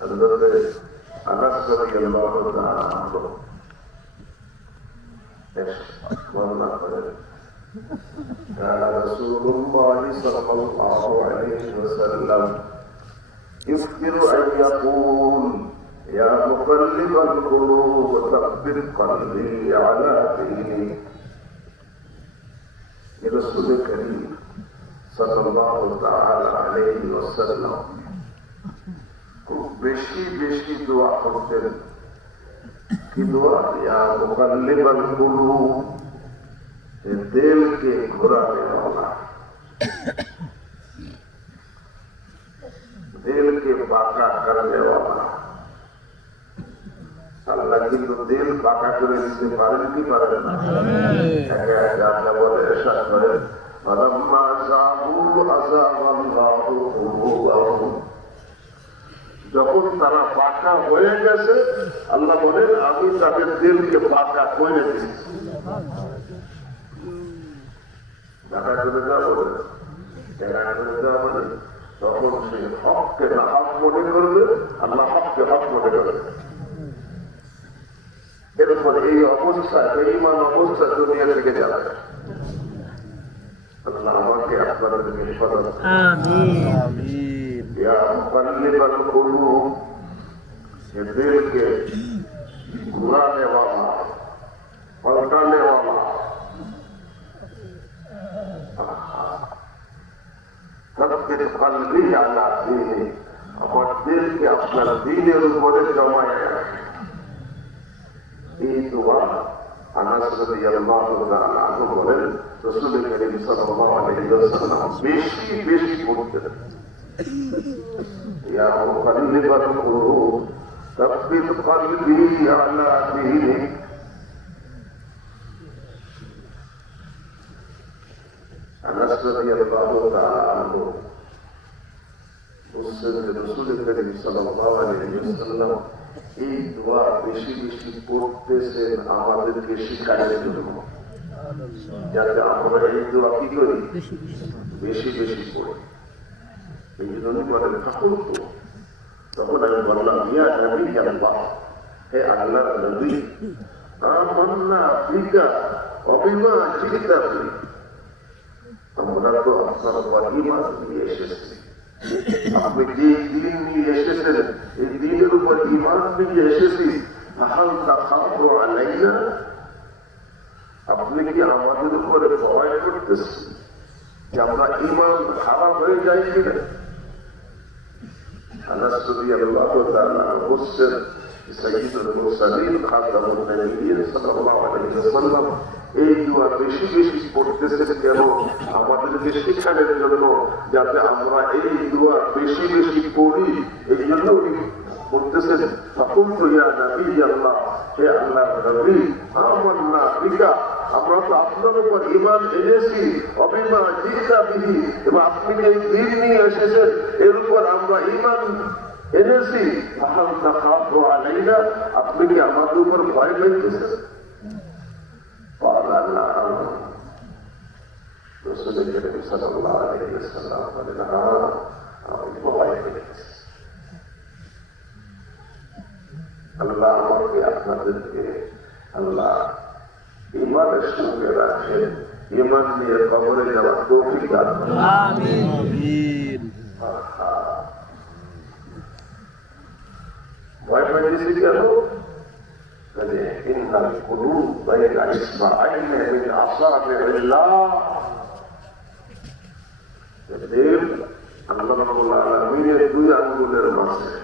حضرت انس رضی اللہ تعالی عنہ والله قال رسول الله صلى الله عليه وسلم يكثر ان يقول يا مقلب القلوب ثبت قلبي على دينك رسول الكريم صلى الله تعالى عليه وسلم খুব বেশি বেশি দোয়া করতেন। কি দোয়া? ইয়া মুকাল্লিবাল কুলুব, দিলকে ঘোরানে वाला, দিলকে বাঁকা করনে वाला। আল্লাহ কিন্তু দিল বাঁকা করে দিতে পারেন কি পারেন না? আল্লাহ বলে ইরশাদ করেন ফালাম্মা যাবু আযাবাল্লাহু কুলুবাহুম, যখন তারা বাঁকা হয়ে গেছে আল্লাহ বলেন আমি তাদের দিলকে বাঁকা করে দিয়েছি। বাঁকা করে দেওয়া বলে তখন সে হককে না হক মনে করবে, আল্লাহ হককে হক মনে করবে। এরপর এই অবস্থায় বেঈমান অবস্থা দুনিয়া থেকে যাবে। আল্লাহ আমাকে আপনাদেরকে হেফাজত করুন। আমিন। या मुक़ल्लिबल क़ुलूब, ये दिल के घुराने वाला, पलटाने वाला, थब्बित क़ल्बी अला दीनिक, अपने दिल के अपना दीনের উপরে জমায়ে রাখে। এই দোয়া আনাস রাদিয়াল্লাহু তাআলা আনহু বলেন রাসূল করিম সাল্লাল্লাহু আলাইহি ওয়াসাল্লাম বেশি বেশি পড়তেন। يا مقلب القلوب ثبت قلبي على دينك। انس رضي الله تعالى عنه রাসূল করিম সাল্লাল্লাহু আলাইহি ওয়াসাল্লাম এই দোয়া বেশি বেশি পড়তেছেন আমাদেরকে শিখানোর জন্য, যাতে আমরা এই দোয়া কি করি বেশি বেশি পড়ি। এই জন্য বলেন তখন আমি বললাম ইয়া নবী আল্লাহ, হে আল্লাহর নবী, আমান্না বিকা ওয়া বিমা জিতা বি, আমরা তো আপনার উপর ঈমান নিয়ে এসেছি। আপনি যে দ্বীন নিয়ে এসেছেন এই দ্বীনের উপর ঈমান নিয়ে এসেছি। হাল তাখাফু আলাইনা, আপনি কি আমাদের উপরে ভয় করতেছেন যে আমরা ঈমান খারাপ হয়ে যাই কিনা? আনাস রাদিয়াল্লাহু তাআলা বলছেন সাইয়্যিদুল মুরসালিন খাতামুন নবিয়্যিন সাল্লাল্লাহু আলাইহি ওয়াসাল্লাম এই দোয়া বেশি বেশি পড়তেছেন কেন? আমাদেরকে শিখানোর জন্য, যাতে আমরা এই দোয়া বেশি বেশি পড়ি। এই জন্য বলতেছেন ফাকুলতু ইয়া নবী আল্লাহ, হে আল্লাহর নবী, আমান্না বিকা, আমরা তো আপনার উপর ঈমান এনেছি, অবিমা জিতা বিহি, এবং আপনি এই দ্বীন নিয়ে এসেছেন এর উপর আমরা ঈমান এনেছি। ফাহাল তাখাফু আলাইনা, আপনি কি আমাদের উপর ভয় পেয়েছেন? ক্বালা নাআম, রাসূল করিম সাল্লাল্লাহু আলাইহি ওয়াসাল্লাম বলেন হ্যাঁ, আমি ভয় পেয়েছি। আল্লাহ আমাকে আপনাদেরকে আল্লাহ ঈমানের সঙ্গে রাখেন, ঈমান নিয়ে কবরে যাওয়ার তৌফিক দান করুন। আমিন। ভয় পেয়েছি কেন? ইন্নাল কুলুব বাইনা ইসবাআইনি মিন আসাবিল্লাহ, দিল আল্লাহ রাব্বুল আলামিনের দুই আঙ্গুলের মাঝে।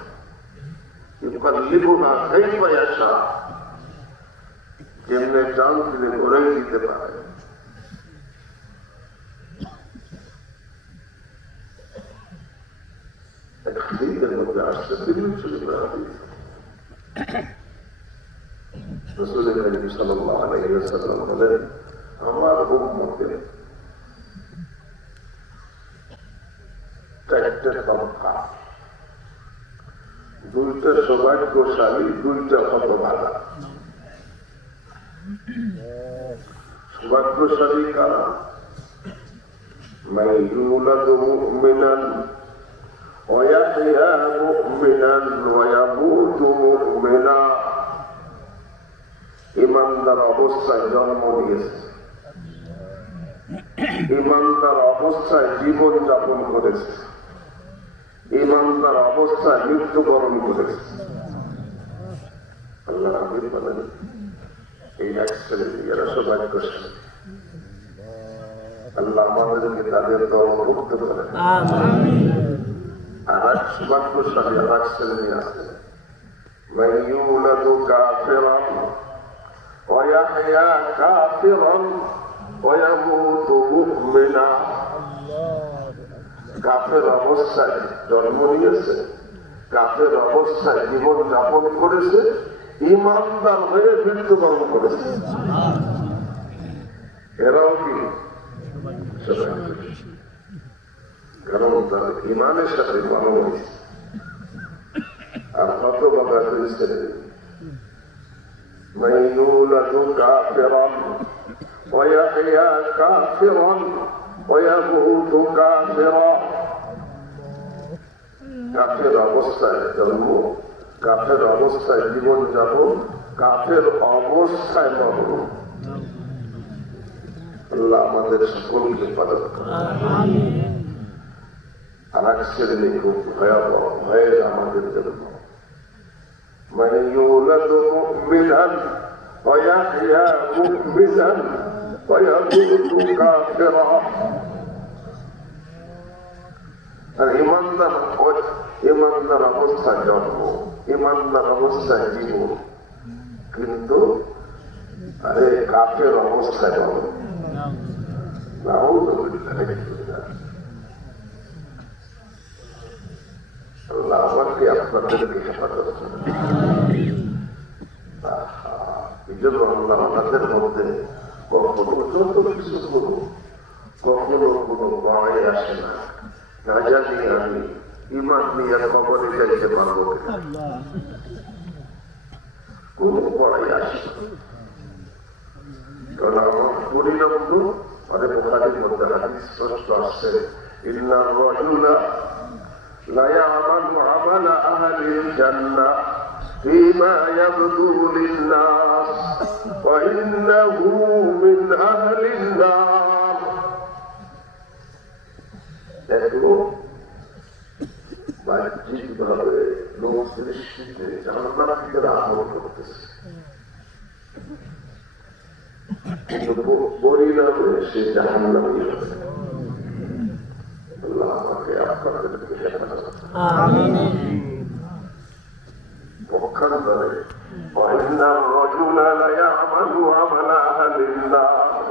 ইউকাল্লিবুহা কাইফা ইয়াশা, যেমনে চান তিনি ঘুরাই দিতে পারে। এক হাদিসের মধ্যে আসছে রাসূল করিম সাল্লাল্লাহু আলাইহি ওয়াসাল্লাম বলেন আমার উম্মতের চারটে তবকা, দুইটা সৌভাগ্যশালী, দুইটা হতভাগা। সৌভাগ্যশালী কারা? মান ইউলাদু মুমিনান ওয়া ইয়াহইয়া মুমিনান ওয়া মুমিনা, ইমানদার অবস্থায় জন্ম নিয়েছে, ইমানদার অবস্থায় জীবন যাপন করেছে, ইমানদার অবস্থায় মৃত্যুবরণ করেছে। আল্লাহ হাবিব বলেন এই এক শ্রেণী এরা সৌভাগ্যশালী। আল্লাহ আমাদেরকে তাদের দল করতে পারে। আর এক সৌভাগ্যশালী আর এক শ্রেণী আছে, মান ইউলাদু কাফিরান ওয়া ইয়াহইয়া কাফিরান ওয়া ইয়ামুতু মুমিনা। কাফের অবস্থায় জন্ম নিয়েছে, কাফের অবস্থায় জীবন যাপন করেছে, ইমানদার হয়ে মৃত্যুবরণ করেছে। এরাও কি? কারণ তার ইমানের সাথে ভালো হয়েছে। আর হতভাগা হয়েছে মান ইউলাদু কাফিরান ওয়া ইয়াহইয়া কাফিরান ওয়া ইয়ামুতু কাফিরা। কাফের অবস্থায় জন্ম, কাফের অবস্থায় জীবন যাপন, কাফের অবস্থায় মরণ। আল্লাহ আমাদের সকলকে পালন করে। আর এক শ্রেণী খুব ভয়াবহ, ভয়ের আমাদের জন্য, মান ইউলাদু মুমিনান ওয়া ইয়াহইয়া মুমিনান ওয়া ইয়ামুতু কাফিরা। আর ইমানদার অবস্থায় জন্ম, ইমানদার অবস্থায় জীবন, কিন্তু আরে কাফের অবস্থায় মরণ। আল্লাহ আমাকে আপনাদেরকে হেফাজত করুন। এই জন্য আল্লাহ আমাদের মধ্যে কখনো যত কিছু করবো, কখনো কোনো ভয় আসে না। না জানি আমি ইমান নিয়ে কবরে যাইতে পারবো কিনা, কোন পড়াই আসে। কারণ আমার পরিণাম তো অনেক বুখারীর মধ্যে হাদিস স্পষ্ট আসছে, ইন্নার রাজুলা লা ইয়ামালু আমালা আহলিল জান্নাহ ফীমা ইয়াবদু লিন-নাস ওয়া ইন্নাহু মিন আহলিন নার। দেখো বাহ্যিকভাবে লোক দৃষ্টিতে জান্নাতীদের আমল করতেছে, কিন্তু পরিণামে সে জাহান্নামী হবে। আল্লাহ আমাকে আপনাদেরকে হেফাজত করুন। পক্ষান্তরে ওয়াইন্নার রাজুলা লা ইয়ামালু আমালা আহলিন নার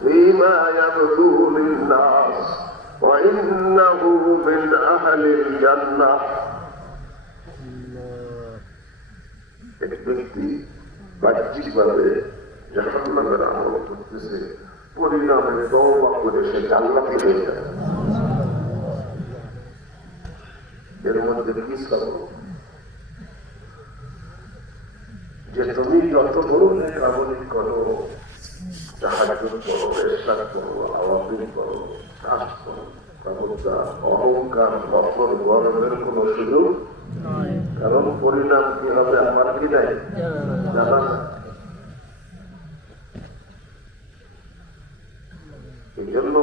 ফীমা ইয়াবদু লিন-নাস ওয়া ইন্নাহু মিন আহলিল জান্নাহ। এক ব্যক্তি বাহ্যিকভাবে জাহান্নামের আমল করতেছে, পরিণামে তওবা করে সে জান্নাতি হয়ে যায়। এর মধ্যে কি সবব? যে তুমি যত ধরনের আমল করো, তাহাজ্জুদ করো, ইশরাক করো, আওয়াবিল করো, কাজ করো, ততটা অহংকার, অপর গর্বের কোন সুযোগ নয়। কারণ পরিণাম কি হবে আমার কি নাই জানা না। এই জন্য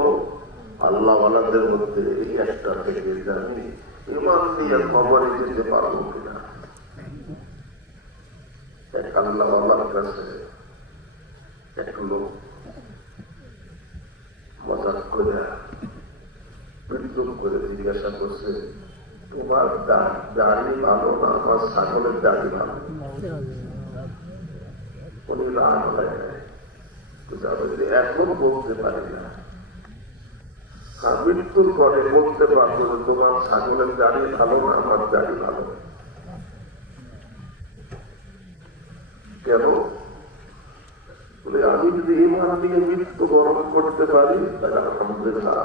আল্লাহওয়ালাদের মধ্যে এই একটা থেকে জানি ইমান নিয়ে কবরে যেতে পারবো কিনা। এক আল্লাহওয়ালার কাছে এক লোক মজাক করে বিদ্রুপ করে জিজ্ঞাসা করছে, তোমার দাড়ি ভালো না আমার ছাগলের দাড়ি ভালো? উনি রাগ হয় নাই, এখন বলতে পারি না, মৃত্যুর পরে বলতে পারবো তোমার ছাগলের দাড়ি ভালো না আমার দাড়ি ভালো। কেন? বলে আমি যদি ইমান নিয়ে মৃত্যুবরণ করতে পারি তাহলে আলহামদুলিল্লাহ,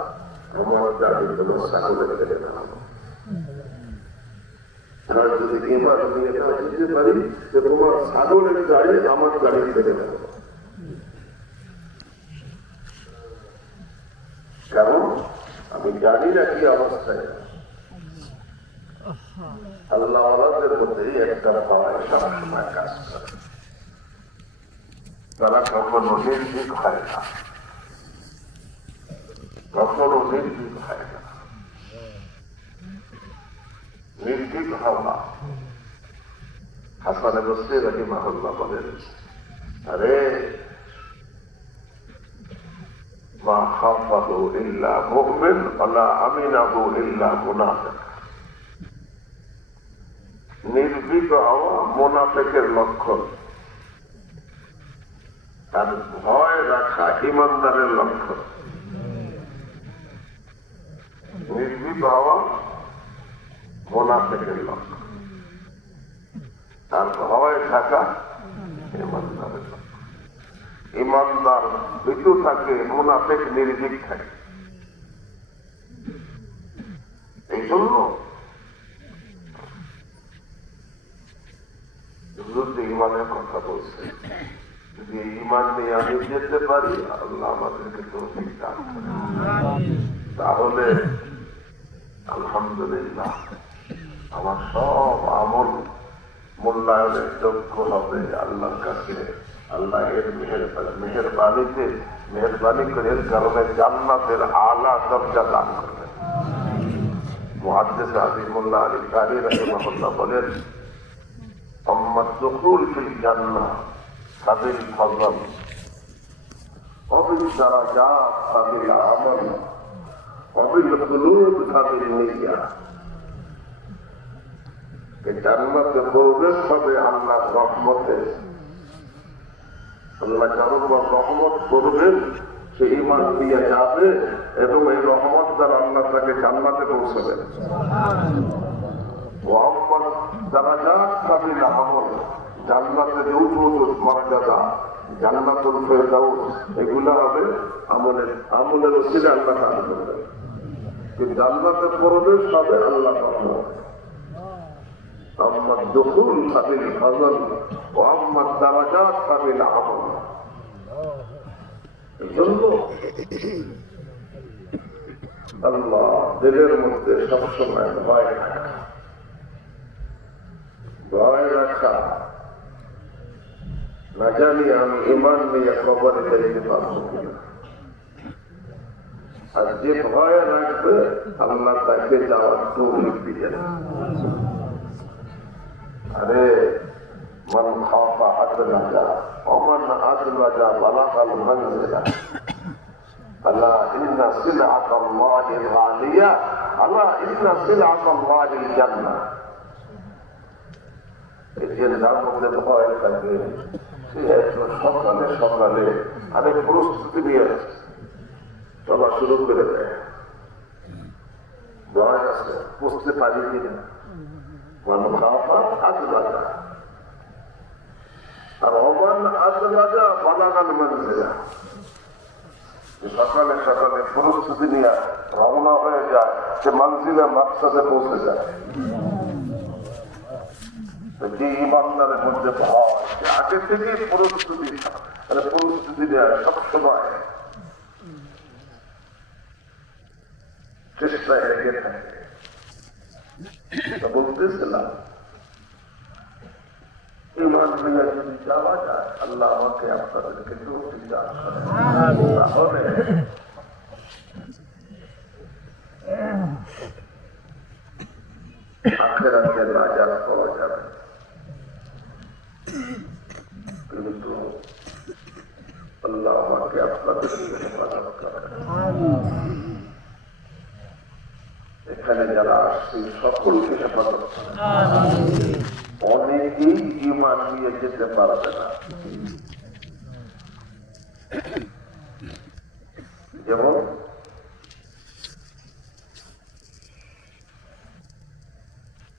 আমার দাড়ি তোমার ছাগলের দাড়ি ভালো। আর যদি ইমান নিয়ে দিতে পারি যে তোমার ছাগলের দাড়ি আমার দাড়ির থেকে ভালো। কারণ আমি জানি না কি অবস্থায় আল্লাহওয়ালাদের মধ্যে মধ্যেই একটা ভয় সবসময় কাজ করে। তারা কখনো নির্ভীক হয় না, কখনো নির্ভীক হয় না। নির্ভীক হওয়া, হাসান বসরি রাহিমাহুল্লাহ বলেন, আরে মা খাফাহু ইল্লা মুমিন ওয়ালা আমিনাহু ইল্লা মুনাফিক। নির্ভীক হওয়া মুনাফিকের লক্ষণ, আর ভয় রাখা ইমানদারের লক্ষণ। নির্ভীক হওয়া মুনাফিকের লক্ষণ, আর ভয় থাকা ইমানদারের লক্ষণ। ইমানদার ভীতু থাকে, মুনাফিক নির্ভীক থাকে। এই জন্য যদি ইমানের কথা বলছে, যদি ইমান নিয়ে আমি যেতে পারি, আল্লাহ আমাদেরকে তৌফিক দান করেন, তাহলে আলহামদুলিল্লাহ আমার সব আমল মূল্যায়নের যোগ্য হবে আল্লাহর কাছে। আল্লাহ এর মেহেরবানিতে মেহরবানি করে এর কারণে জান্নাতের আলা দরজা দান করবেন। মুহাদ্দিস আজিমুল্লাহ আলী কারি রাহিমাহুল্লাহ বলেন, আম্মা দুখুল ফিল জান্নাহ ফাবিল ফজল ওয়া বিল দারাজাত ফাবিল আমাল ওয়া বিল কুলুব ফাবিল নিয়্যাহ। এই জান্নাতে প্রবেশ হবে আল্লাহর রহমতে। আল্লাহ কারোর রহমত করবেন, সে ঈমান নিয়ে যাবে এবং এই রহমত দ্বারা আল্লাহ তাকে জান্নাতে পৌঁছাবেন। মুহাম্মদ দারাজাত ফাবিল আমাল, জান্নাতের উঁচু মর্যাদা, জান্নাতুল ফেরদাউস, এগুলো হবে আমলের ওসিলা আল্লাহ দান করবেন। কিন্তু জান্নাতে প্রবেশ হবে আল্লাহর রহমত। আম্মা দুখুল ফাবিল ফজল ওয়া আম্মা দারাজাত ফাবিল আমাল। এজন্য আল্লাহ দিলের মধ্যে সবসময় ভয় রাখা, ভয় রাখা, না জানি আমি ইমান নিয়ে কবরে যেতে পারবো কিনা। আর যে ভয় রাখবে আল্লাহ তাকে যাওয়ার তৌফিক দিবেন। আরে মান খাফা আদলাজা ওমান আদলাজা বালাগাল মানজিলা আলা ইন্না সিলআতাল্লাহি গালিয়া আলা ইন্না সিলআতাল্লাহিল জান্নাহ। এই যে যার মধ্যে ভয় থাকে, সকালে সকালে আরে প্রস্তুতি নিয়ে চলা শুরু করে দেয়। ভয় আছে, বুঝতে পারি কিনা। মান খাফা আদলাজা আর ওমান আদলাজা বালাগাল মানজিলা। সকালে সকালে প্রস্তুতি নিয়ে রওনা হয়ে যায়, সে মানজিলে মাকসাদে পৌঁছে যায়। যে ইমানদারের মধ্যে ভয়, আগে থেকে প্রস্তুতি নেয়, সবসময় চেষ্টায় এগিয়ে থাকে। বলতেছিলাম ইমান নিয়ে যদি যাওয়া যায়, আল্লাহ আমাকে আপনাদেরকে তৌফিক দান করেন, তাহলে আখিরাতে নাজাত পাওয়া যাবে। কিন্তু আল্লাহ আমাকে আপনাদেরকে হেফাজত করেন। এখানে যারা আসছে সকলকে হেফাজত করেন। অনেকেই ঈমান নিয়ে যেতে পারবে না। যেমন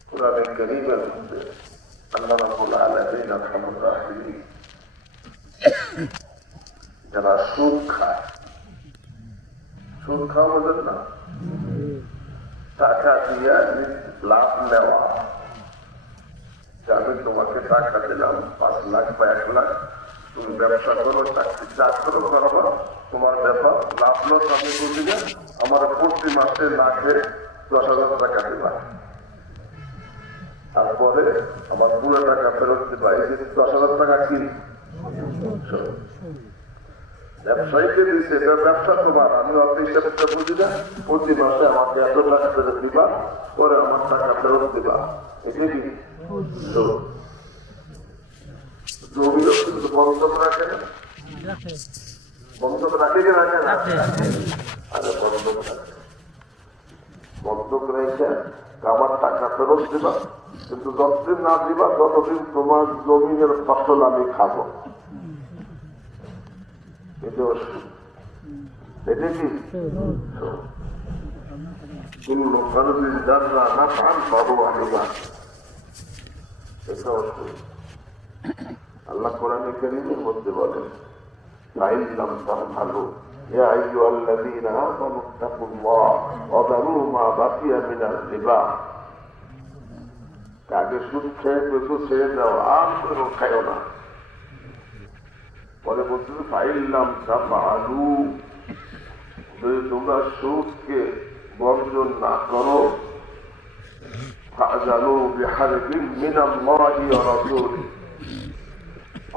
কুরআনে কারীমের মধ্যে আল্লাহ রাব্বুল আলামিন যারা সুদ খায়, সুদ খাওয়া বলেন না, টাকা দিয়ে লাভ নেওয়া। আমি তোমাকে টাকা দিলাম 5 লাখ বা 1 লাখ, তুমি ব্যবসা করো, চাকরি করো, করবো, তোমার ব্যাপার, লাভ লস আমি বলি না, আমার প্রতি মাসে লাখে 10,000 টাকা দিবা। তারপরে আমার পুরো টাকা ফেরত দিবা। এই যে 10,000 টাকা কি ব্যবসায়ীকে দিচ্ছে, এটা ব্যবসা তোমার, আমি অত হিসাবটা বুঝি না। প্রতি মাসে আমাকে এত টাকা ফেরত দিবা, পরে আমার টাকা ফেরত দিবা। এটা কি জমিও কিন্তু বন্ধক রাখে না, বন্ধক রাখে কি রাখে না? আরে বন্ধক রাখে, বন্ধক রেখে আমার টাকা ফেরত দিবা, কিন্তু যতদিন না দিবা ততদিন তোমার জমিনের ফসল আমি খাবো। এটা কি আল্লাহ কোরআনে কারীমের মধ্যে বলেন, ফাইল্লাম তাফআলু ইয়া আইয়ুহাল্লাযীনা আমানু তাকুল্লাহ ওয়া যারু মা বাকিয়া মিনার রিবা। কাকে সুদ খেয়ে পেছো ছেড়ে দাও, আর কোনো খাইও না। পরে বলছে ফাইল্লাম তাফআলু, যদি তোমরা সুদকে বর্জন না করো, ফাযালু বিহারবিন মিনাল্লাহি ওয়া রাসূলিহি,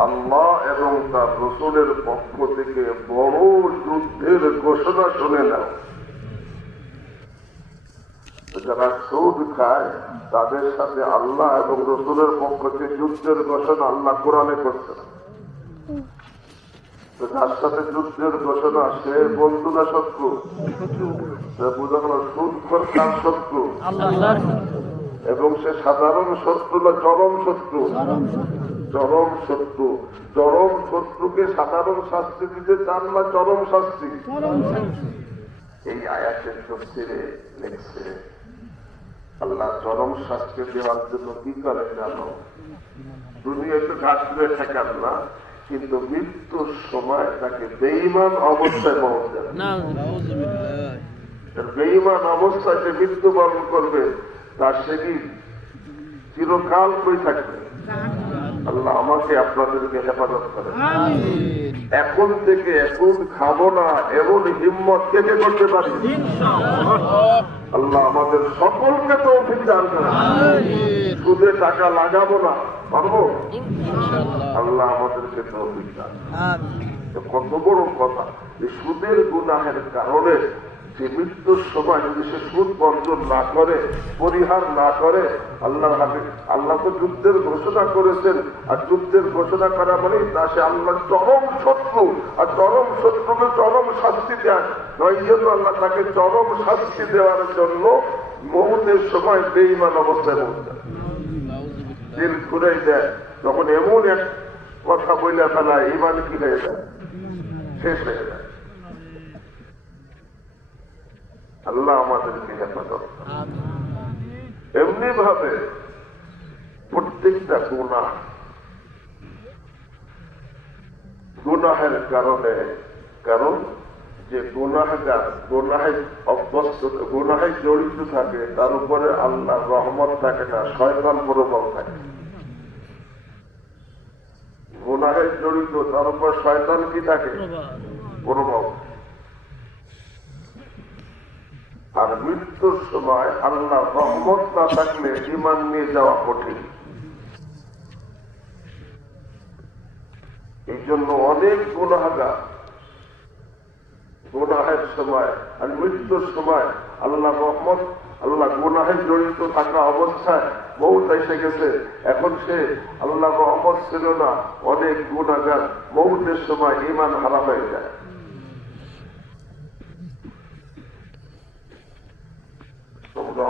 আল্লাহ এবং তার রাসূলের পক্ষ থেকে বড় যুদ্ধের ঘোষণা শুনে নাও। যারা সুদ খায় তাদের সাথে আল্লাহ এবং রাসূলের পক্ষ থেকে যুদ্ধের ঘোষণা আল্লাহ কোরআনে করছেন। যার সাথে যুদ্ধের ঘোষণা সে বন্ধু না শত্রু? বোঝা গেল সুদখোর কার শত্রু, এবং সে সাধারণ শত্রু না চরম শত্রু? চরম শত্রু। চরম শত্রুকে সাধারণ শাস্তি দিতে চান না চরম শাস্তি? এই আয়াতের তাফসীরে লেখছে আল্লাহ চরম শাস্তি দেওয়ার জন্য কি করে জানো? দুনিয়াতে ঘাটলে থাকার না, কিন্তু মৃত্যুর সময় তাকে বেঈমান অবস্থায় পৌঁছে, বেঈমান অবস্থায় যে মৃত্যুবরণ করবে তার সে কি চিরকাল কই থাকবে? আল্লাহ আমাকে আপনাদেরকে হেফাজত করে। এখন থেকে এখন খাবো না এমন হিম্মত কে কে করতে পারি? আল্লাহ আমাদের সকলকে তৌফিক দান করে। সুদে টাকা লাগাবো না, পারবো? আল্লাহ আমাদেরকে তৌফিক দান। কত বড় কথা! সুদের গুনাহের কারণে যে মৃত্যুর সময় যদি সে সুদ বর্জন না করে, পরিহার না করে, আল্লাহ তো যুদ্ধের ঘোষণা করেছেন, আর যুদ্ধের ঘোষণা করা মানে তা সে আল্লাহ চরম শত্রু, আর চরম শত্রুকে চরম শাস্তি দেয়। নয় জন্য আল্লাহ তাকে চরম শাস্তি দেওয়ার জন্য মউতের সময় বেঈমান অবস্থায় পৌঁছায়, দিল ঘুরাই দেয়। তখন এমন এক কথা বলে ফেলায়, ইমান কি হয়ে যায়? শেষ হয়ে যায়। আল্লাহ আমাদেরকে হেফাজত। এমনি ভাবে প্রত্যেকটা গুনাহের কারণে, কারণ যে গুনাহগার গুনাহে অভ্যস্ত, গুনাহে জড়িত থাকে, তার উপরে আল্লাহর রহমত থাকে না, শয়তান প্রবল থাকে। গুনাহে জড়িত তার উপর শয়তান কি থাকে? প্রবল। আর মৃত্যুর সময় আল্লাহ রহমত না থাকলে ঈমান নিয়ে যাওয়া কঠিন। এই জন্য অনেক গুনাহগার গুনাহের সময় আর মৃত্যুর সময় আল্লাহ রহমত, আল্লাহ গুনাহে জড়িত থাকা অবস্থায় মউত এসে গেছে, এখন সে আল্লাহ রহমত ছিল না, অনেক গুনাহগার মউতের সময় ঈমান হারা হয়ে যায়।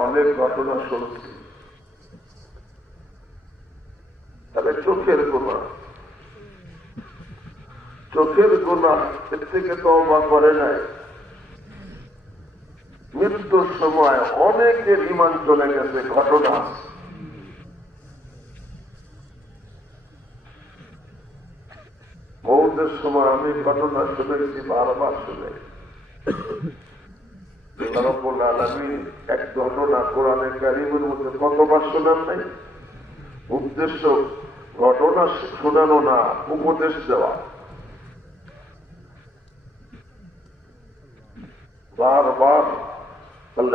অনেক ঘটনা শুনছি। তাহলে চোখের গুনাহ, চোখের গুনাহ এর থেকে তওবা করে নাই, মৃত্যুর সময় অনেকের ঈমান চলে গেছে। ঘটনা মউতের সময় আমি ঘটনা শুনেছি, বারবার শুনে। রব্বুল আলামিন এক ঘটনা কোরআনে কারীমের মধ্যে কতবার শোনান নাই? উদ্দেশ্য ঘটনা শোনানো না, উপদেশ দেওয়া। বারবার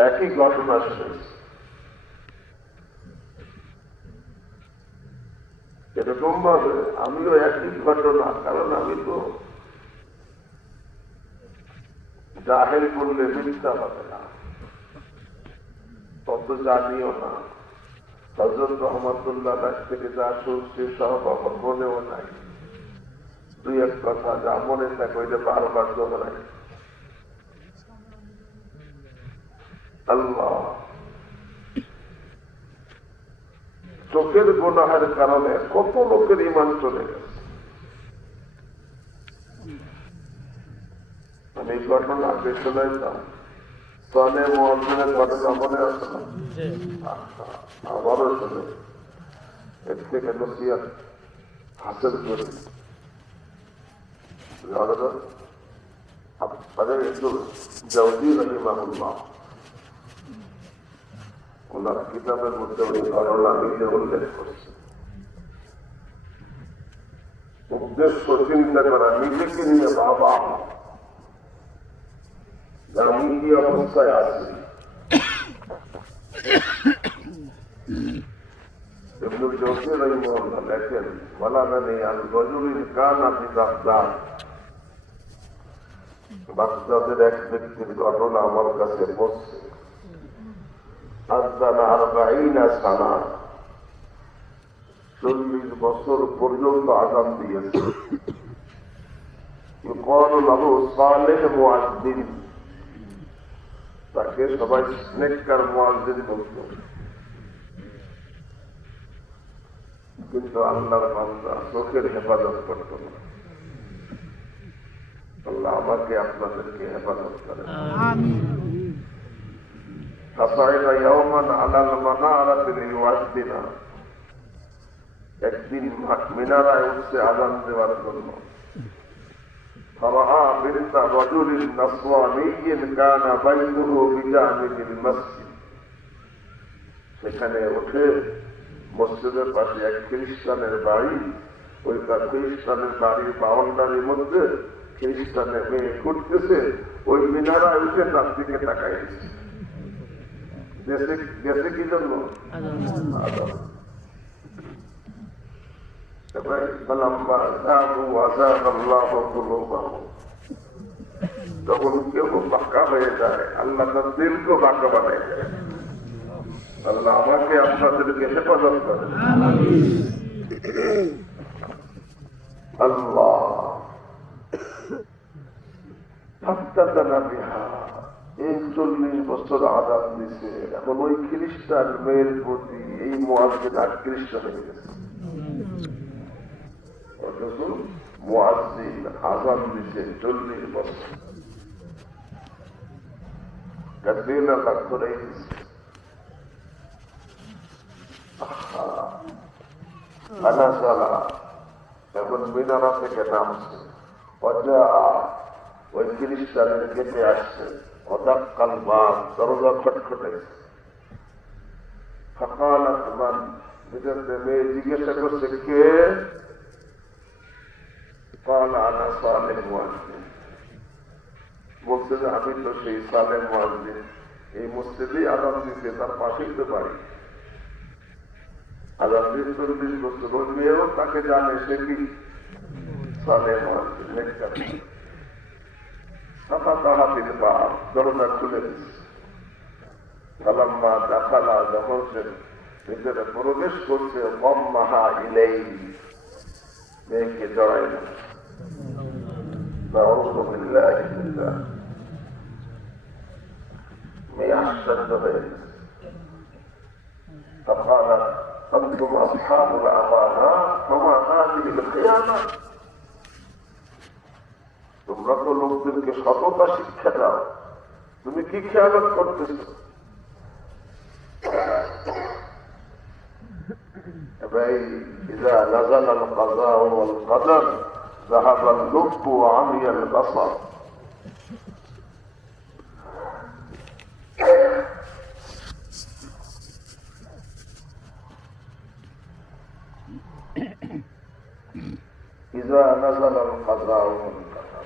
একই ঘটনা শুনেছি। এরকম ভাবে আমিও একই ঘটনা, কারণ আমি তো জাহেল বললে মিথ্যা হবে না, তত জানিও না। হযরত রহমাতুল্লাহ কাছ থেকে যা শুনছি সব আমার মনেও নাই, দুই এক কথা যা মনে থাকে ওইটা বারবার দোহরাই। আল্লাহ চোখের গুনাহের কারণে কত লোকের ঈমান চলে গেছে। আমি ঘটনা পেছনে যাম, সনে মুয়াজ্জিনের ঘটনা মনে আছে না? আবারও শুনে এর থেকে নসিহত হাসিল করি। জাওজি রাহিমাহুল্লাহ ওনার কিতাবের মধ্যে ওই ঘটনা নিজে উল্লেখ করছে। উদ্দেশ্য চিন্তা করা, নিজেকে নিয়ে বাবা আমি কি অবস্থায় আছি। ইবনুল জাওজি রাহিমাহুল্লাহ লেখেন, ওয়ালাদানি আল রাজুলিন কানা ফি বাগদাদ, বাগদাদের এক ব্যক্তির ঘটনা আমার কাছে পড়ছে। আযানা 40 সানা, 40 বছর পর্যন্ত আযান দিয়েছে। ইউকালু লাহু সালেহ মুয়াজ্জিন, তাকে সবাই নেককার মুয়াজ্জিন বলত। কিন্তু আল্লাহর বান্দা চোখের হেফাজত করত না। আল্লাহ আমাকে আপনাদেরকে হেফাজত করেন। একদিন মিনারায় উঠছে আযান দেওয়ার জন্য। সেখানে উঠে মসজিদের পাশে এক খ্রিস্টানের বাড়ি, ওই খ্রিস্টানের বাড়ির বাউন্ডারির মধ্যে খ্রিস্টানের মেয়ে ঘুরতেছে, ওই মিনারায় উঠে তার দিকে তাকাই গেছে কি জন্য? তখন কেউ বাঁকা হয়ে যায়, আল্লাহ তার দিলকে বাঁকা বানায় দেয়। আল্লাহ আমাকে আপনাদেরকে হেফাজত করে। আল্লাহ এই 40 বছর আযান দিছে, এখন ওই খ্রিস্টান মেয়ের প্রতি এই মুয়াজ্জিন আকৃষ্ট হয়ে গেছে। মুয়াজ্জিন আযান দিছে 40 বছর, দিন আল্লাহ করেই দিছে। এখন মিনারা থেকে নামছে, ওই খ্রিস্টানের গেটে আসছে, অদাক্কাল বাস, দরজা খটখটাইছে। ফাকালাত মান, ভিতরে মেয়ে জিজ্ঞাসা করছে কে? قال انا صالح মুয়াজ্জিন, বলছে যে আমি তো সেই সালেহ মুয়াজ্জিন, এই মসজিদে আযান দিতে, তার পাশেই তো বাড়ি। আযান দিতে 40 বছর, ওই মেয়েও তাকে জানে সে কি সালেহ মুয়াজ্জিন, নেককার। দরজা খুলে দিচ্ছে। দাখালা, যখন সে ভিতরে প্রবেশ করছে, কম্মাহা ইলাই, মেয়েকে জড়াই না। মেয়ে আশ্চর্য হয়ে গেছে। أنتم أصحاب الأمانات فما هذه الخيانة, তোমরা তো লোকদেরকে সততা শিক্ষা দাও, তুমি কি খেয়ালত করতেছ? إذا نزل القضاء والقدر ذهب اللب وعمي البصر. إذا نزل القضاء والقدر,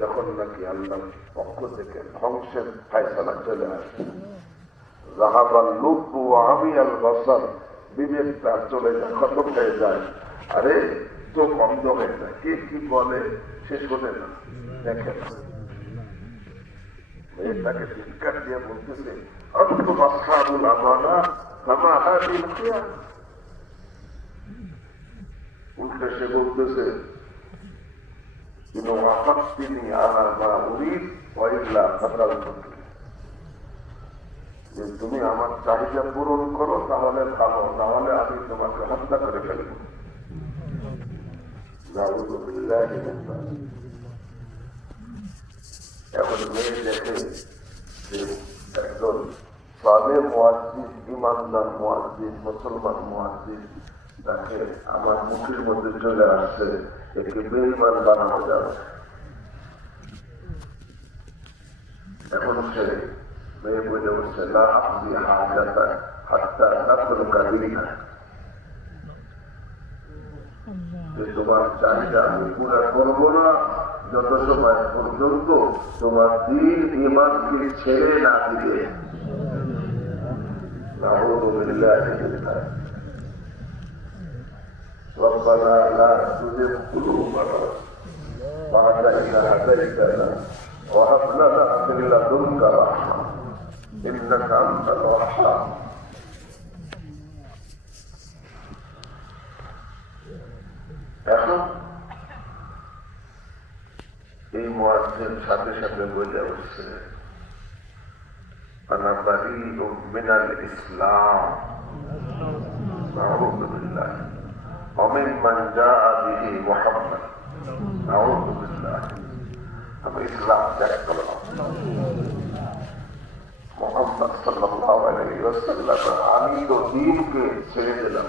যখন নাকি আল্লাহর পক্ষ থেকে ধ্বংসের ফায়সালা চলে আসে, ذهب اللب وعمي البصر, বিবেক তার চলে যায়, খতম হয়ে যায়, আরে চোখ অন্ধ হয়ে যায়, কে কি বলে সে শোনে না, দেখে না। মেয়েটাকে চিৎকার দিয়ে বলতেছে আনতুম আসহাবুল আমানা ফামা হাদিল খিয়াম। উল্টে সে বলতেছে ইন ওয়াফাকতিনি আলা মা উরিদ ওয়া ইল্লা ফাতালতুকি, যে তুমি আমার চাহিদা পূরণ করো তাহলে ভালো, তাহলে আমি তোমাকে হত্যা করে ফেলব। নাউযু বিল্লাহি মিন যালিক। এখন মেয়ে দেখে যে একজন সালে মুয়াজ্জিন, ইমানদার মুয়াজ্জিন, মুসলমান মুয়াজ্জিন তাকে আমার মুখের মধ্যে চলে আসছে, একে বেঈমান বানানো যাবে। এখন সে মেয়ে বলে উঠছে লা আহদি হাজাতা হাত্তা তাতরুকা দিনকা, যে তোমার চাহিদা আমি পুরা করবো না যত সময় পর্যন্ত তোমার দিন ইমানকে ছেড়ে না দিবে। নাউযু বিল্লাহি মিন যালিক। ربنا لا تزغ قلوبنا بعد إذ هديتنا وهب لنا من لدنك رحمة إنك أنت الوهاب। এখন এই মুয়াজ্জিন সাথে সাথে বলে উঠছে আনা বারীউম মিনাল ইসলাম নাউযু বিল্লাহ ومن من جاء به محمد نعوذ بالله। আমি ইসলাম ত্যাগ করলাম, মুহাম্মদ সাল্লাল্লাহু আলাইহি ওয়াসাল্লাম আমি তো দ্বীনকে ছেড়ে দিলাম।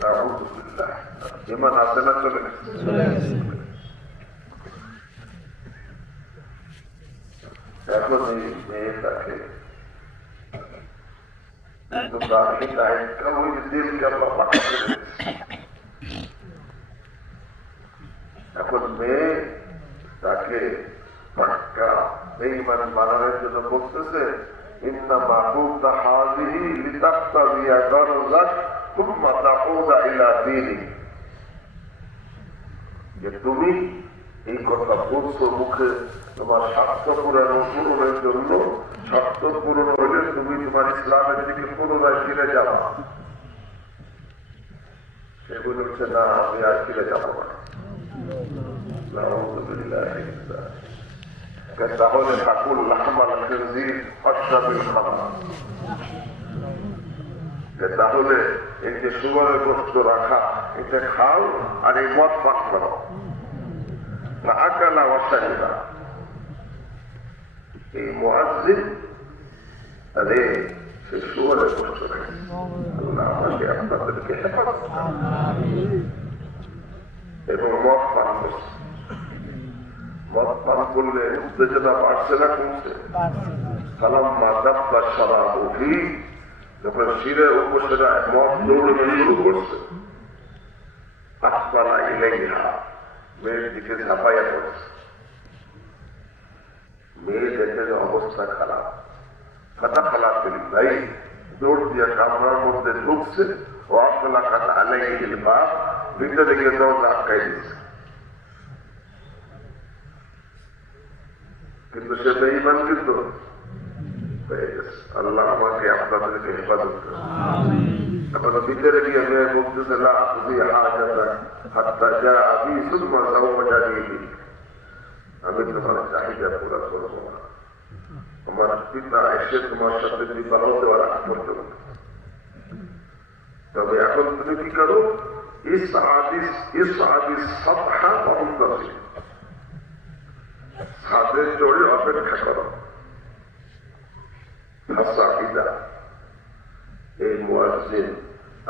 নাউযু বিল্লাহ। ঈমান আছে না চলে গেছে? এখন এই মেয়েটাকে এখন মেয়ে তাকে পাক্কা বেঈমান বানানোর জন্য বলতেছে ইন্নামা কুনতা হাযিহি লিতাক্তাদিয়া গারযাক সুম্মা তাউদা ইলা দীনিক, যে তুমি এই কথা বলছো মুখে তোমার স্বার্থ পূরণের জন্য, স্বার্থ পূরণ হইলে তুমি তোমার ইসলামের দিকে পুনরায় ফিরে যাও। সেগুলো হচ্ছে না, আমি আর ফিরে যাবো না। তাহলে ঠাকুর লাহমাল খিনজির অশ্রাবিল খামর, তাহলে এই যে শুকরের গোশত রাখা এটা খাও আর এই মদ পান করো। আকালা ওয়াসারিবা, এই মুয়াজ্জিন আরে সে শুকরের গোশত রাখে। আল্লাহ আমাকে আপনাদেরকে হেফাজত করুন। এবং মদ পান করছে, মদ পান করলে উত্তেজনা বাড়ছে না কমছে? ফালাম্মা দাব্বা শারাবু ফি, যখন শিরে উপসেরা মদ দৌড়ানো শুরু করছে, আকবালা ইলাইহা, মেয়ের দিকে ঝাঁপাইয়া পড়ছে। মেয়ে দেখে যে অবস্থা খারাপ, ফাতাখালা ফিল বাইত, দৌড় দিয়ে কামরার মধ্যে ঢুকছে, ও আখলাকাত আলাইহিল বাব, ভিতরে গিয়ে দরজা আটকাই দিচ্ছে। কিন্তু সে বেঈমান কিন্তু হয়ে গেছে। আল্লাহ আমাকে আপনাদেরকে হেফাজত করুন। আপনারা ভিতরে গিয়ে মেয়ে বলতেছে লা আখযি হাজাতা হাত্তা জাআ বি সুম্মা যাওয়াজানি বি, আমি তোমার চাহিদা পুরা করবো না, আমার পিতা এসে তোমার সাথে বিবাহ দেওয়ার আগ পর্যন্ত। তবে এখন তুমি কি করো, ছাদের চড়ে অপেক্ষা করো। এই মুয়াজ্জিন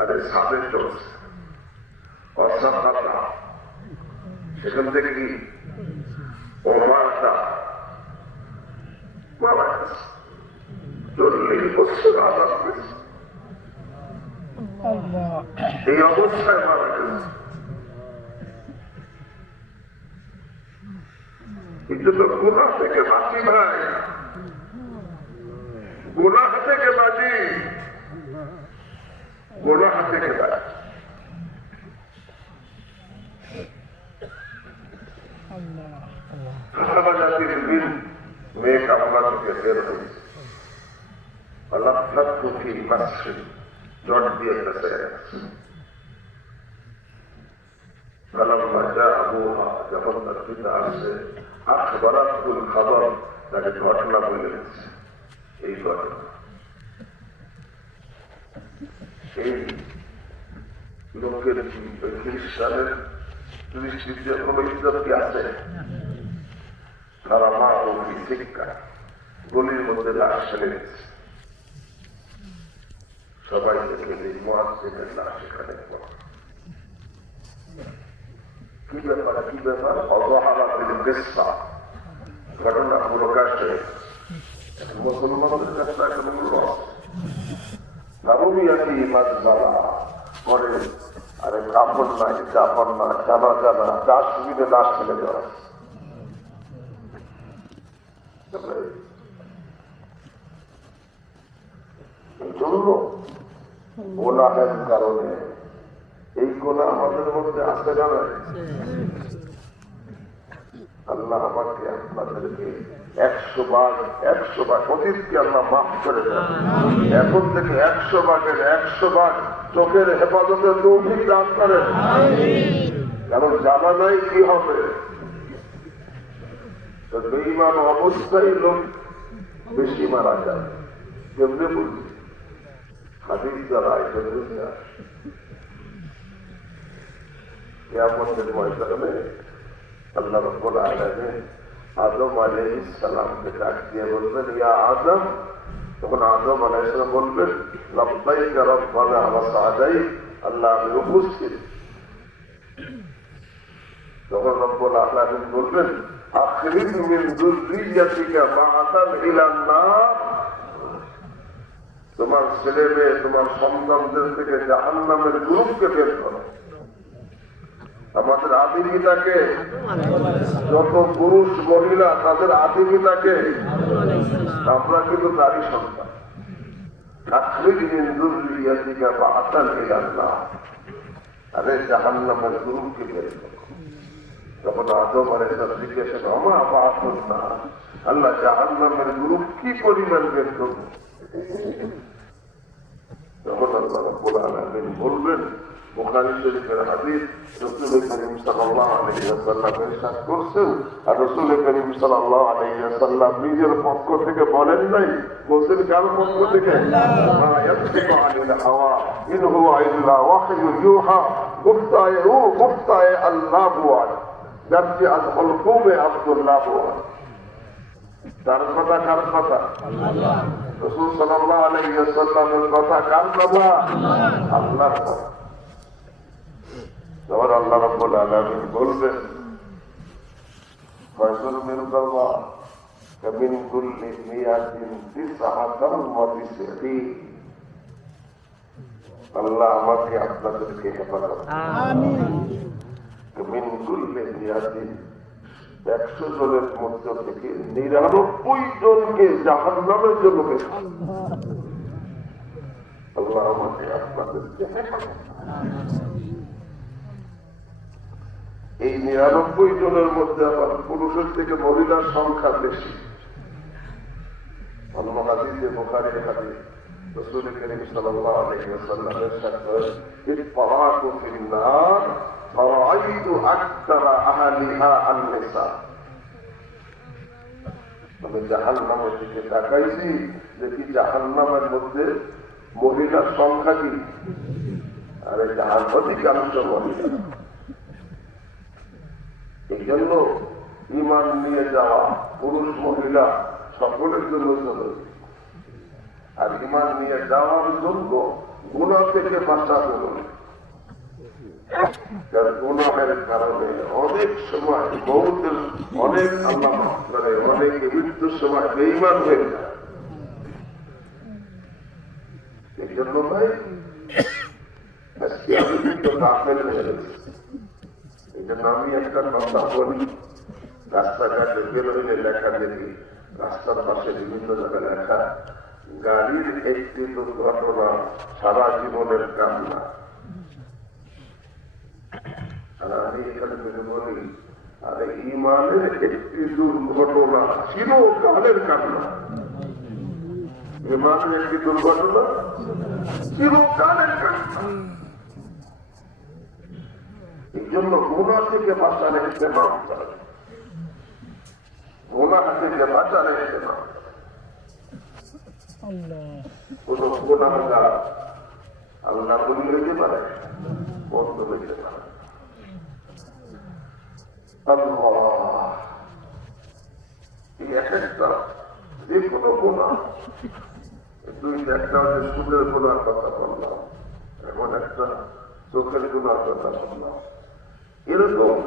আরে ছাদে চলছে, অসাকাতা, সেখান থেকে কি ও মারা মারা গেছে, 40 বছর আজাদ হয়েছে, এই অবস্থায় মারা গেছে। কিন্তু তো গুনাহ থেকে বাঁচি ভাই, গুনাহ থেকে বাঁচি। গুনাহ থেকে বাঁচে। জাতির বীর মেঘ আপনার থেকে বের হয়েছে, জট দিয়ে গেছে। যখন তার পিতা আসে আখবরাতুল খবর, তাকে ঘটনা বলে দিচ্ছে। এই ঘটনা এই লোকের খ্রিস্টানের দৃষ্টিতে কোন ইজ্জত কি আছে? তারা মা অগ্নি শিক্ষা গলির মধ্যে লাশ ফেলে দিচ্ছে। সবাই দেখে মহাসিনের লাশ এখানে। কি ব্যাপার কি ব্যাপার? অবহারা পেশা ঘটনা প্রকাশ হয়েছে। মুসলমানদের কাছে একটা মূল্য করে। আরে কাপড় নাই, কাপড় না, জানা জানা দাস সুবিধে দাস ফেলে দেওয়া। গোলাহের কারণে এই গোলা আমাদের মধ্যে আসতে জানে। আল্লাহ আমাকে আপনাদেরকে 100 ভাগ অতীতকে আল্লাহ মাফ করে দেন। এখন থেকে 100 ভাগের 100 ভাগ চোখের হেফাজতের তৌফিক দান করেন। কারণ জানা নাই কি হবে। বেঈমান অবস্থায় লোক বেশি মারা যায়। কেমনে বলছি হাদিস দ্বারা কিয়ামতের ময়দানে আল্লাহ রাব্বুল আলামিন আদম আলাইহিস সালামকে ডাক দিয়ে বলবেন, ইয়া আদম। তখন আদম আলাইহিস সালাম বলবেন, লাব্বাইকা রাব্বানা ওয়া সা'দাইক, আল্লাহ আমি উপস্থিত। তখন রব্বুল আলামিন বলবেন, আখরিজ মিন যুররিয়াতিকা বা'দান ইলান নার, তোমার ছেলে মেয়ে তোমার সন্তানদের থেকে জাহান্নামের গ্রুপকে বের করো। আমাদের আদি পিতাকে, যত পুরুষ মহিলা তাদের আদি পিতাকে, আমরা কিন্তু তারই সন্তান। আরে জাহান্নামের গ্রুপকে বের করো। তখন আদম আলাইহিস সালাম জিজ্ঞাসা করেন, আল্লাহ জাহান্নামের গ্রুপ কি পরিমাণ বের করবো? তখন আল্লাহ রাব্বুল আলামিন বলবেন, বুখারী শরীফের হাদিস, রাসূল করিম সাল্লাল্লাহু আলাইহি ওয়াসাল্লাম ইরশাদ করেছেন, আর রাসূল করিম সাল্লাল্লাহু আলাইহি ওয়াসাল্লাম নিজের পক্ষ থেকে বলেন নাই, বলেন কার পক্ষ থেকে? মা ইয়াসবিকু আনিল হাওয়া ইন হুয়া ইল্লা ওয়াহয়ু ইউহা, মুফতায়ে রূহ মুফতায়ে আল্লাহ বুয়া, যাতে আল কলকুমে আব্দুল্লাহ বুয়া। তার কথা কার কথা? আল্লাহ। রাসূল সাল্লাল্লাহু আলাইহি ওয়াসাল্লামের কথা কার কথা? আল্লাহর কথা। তখন আল্লাহ রাব্বুল আলামিন বলবেন, ফায়সুল মিন কাল্লা কামিন কুল্লি মিয়াতিন তিসআতান ওয়া তিসঈন। আল্লাহ আমাকে আপনাদেরকে হেফাজত করুন। আমিন। কামিন কুল্লি মিয়াতিন 100 জনের মধ্য থেকে 99 জনকে জাহান্নামের জন্য আল্লাহ আমাকে আপনাদেরকে হেফাজত করুন। এই 99 জনের মধ্যে আবার পুরুষের থেকে মহিলার সংখ্যা বেশি। অন্য হাদিসে বুখারীর হাদিস, রাসূল করিম সাল্লাল্লাহু আলাইহি ওয়াসাল্লাম ইরশাদ করেন, ইত্তালাকু ফিন নার ফারাআইতু আকতারা আহলিহা আন-নিসা। আমি জাহান্নামের দিকে তাকাইছি, দেখি জাহান্নামের মধ্যে মহিলার সংখ্যা কি? আরে জাহান্নাম অধিকাংশ মহিলা। এই জন্য ঈমান নিয়ে যাওয়া পুরুষ মহিলা সকলের জন্য জরুরি। আর ঈমান নিয়ে যাওয়ার জন্য গুনাহ থেকে বাঁচা জরুরি। গুনাহের কারণে অনেক সময় বহুদের অনেক আল্লাহ করে, অনেকে মৃত্যুর সময় বেঈমান হয়ে যায়। এই জন্য ভাই আজকে আমি কিন্তু কাফের হয়ে গেছি। এই জন্য আমি একটা কথা বলি, রাস্তাঘাটে বেরোলে লেখা দেখি, রাস্তার পাশে বিভিন্ন জায়গায় লেখা, গাড়ির একটি দুর্ঘটনা সারা জীবনের কান্না। আর আমি এখানে বলি, আরে ইমানের একটি দুর্ঘটনা চিরকালের কান্না। ইমানের একটি দুর্ঘটনা চিরকালের কান্না। এই জন্য গুনাহ থেকে বাঁচার ইহতেমাম করা, গুনাহ থেকে বাঁচার ইহতেমাম। কোন গুনাহগার আল্লাহ বলি হইতে পারে, বন্ধ হইতে পারে। আল্লাহ একটা যে কোনো গুনাহ, একটা সুদের গুনার কথা বললাম, এখন একটা চোখের গুনার কথা বললাম, এরকম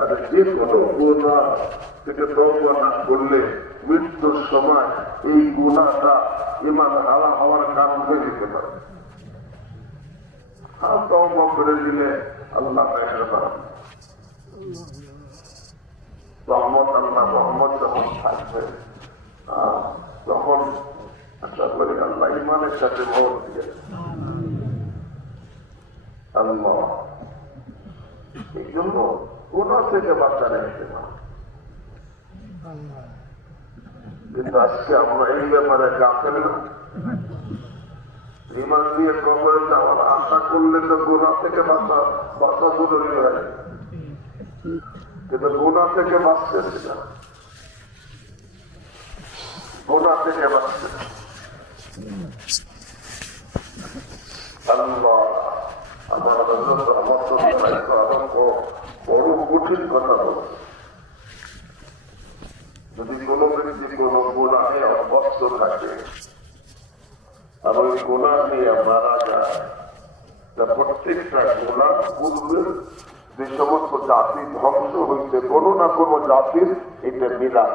আর যে কোনো গুনাহ থেকে তওবা না করলে মৃত্যুর সময় এই গুনাহটা ঈমান হারা হওয়ার কারণ হয়ে যেতে পারে। আর তওবা করে দিলে আল্লাহ মেহেরবান, রহমত আল্লাহ রহমত যখন থাকবে তখন আশা করি আল্লাহ ঈমানের সাথে মত দিয়ে আল্লাহ। এই জন্য গুনাহ থেকে বাঁচা রেখে না। কিন্তু আজকে আমরা এই ব্যাপারে গাফেল না। ঈমান দিয়ে কবরে যাওয়ার আশা করলে তো গুনাহ থেকে বাঁচা জরুরি হয়, কিন্তু গুনাহ থেকে বাঁচতেছি না, গুনাহ থেকে বাঁচতে আল্লাহ আমার বড় কঠিন কথা বলছে। যদি কোনো ব্যক্তি কোন গুনাহে অভ্যস্ত থাকে আর ওই গুনাহ নিয়ে মারা যায়, তা প্রত্যেকটা গুনাহ পূর্বের যে সমস্ত জাতি ধ্বংস হয়েছে, কোনো না কোনো জাতির এটা মিলান।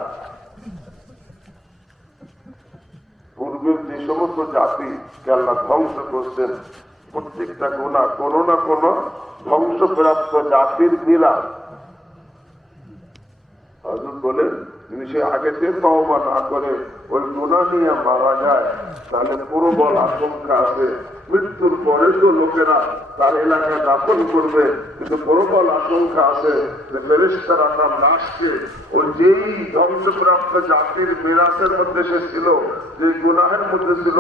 পূর্বের যে সমস্ত জাতিকে আল্লাহ ধ্বংস করছেন, প্রত্যেকটা গুনাহ কোনো না কোনো ধ্বংসপ্রাপ্ত জাতির মিলান। হযরত বলেন, যদি সে আগেতে তওবা না করে ওই গুনাহ নিয়ে মারা যায়, তাহলে প্রবল আশঙ্কা আছে মৃত্যুর পরে তো লোকেরা তার এলাকায় দাফন করবে, কিন্তু প্রবল আশঙ্কা আছে যে ফেরেশতারা তার লাশকে ওই যেই ধ্বংসপ্রাপ্ত জাতির মিরাসের মধ্যে সে ছিল, যে গুনাহের মধ্যে ছিল,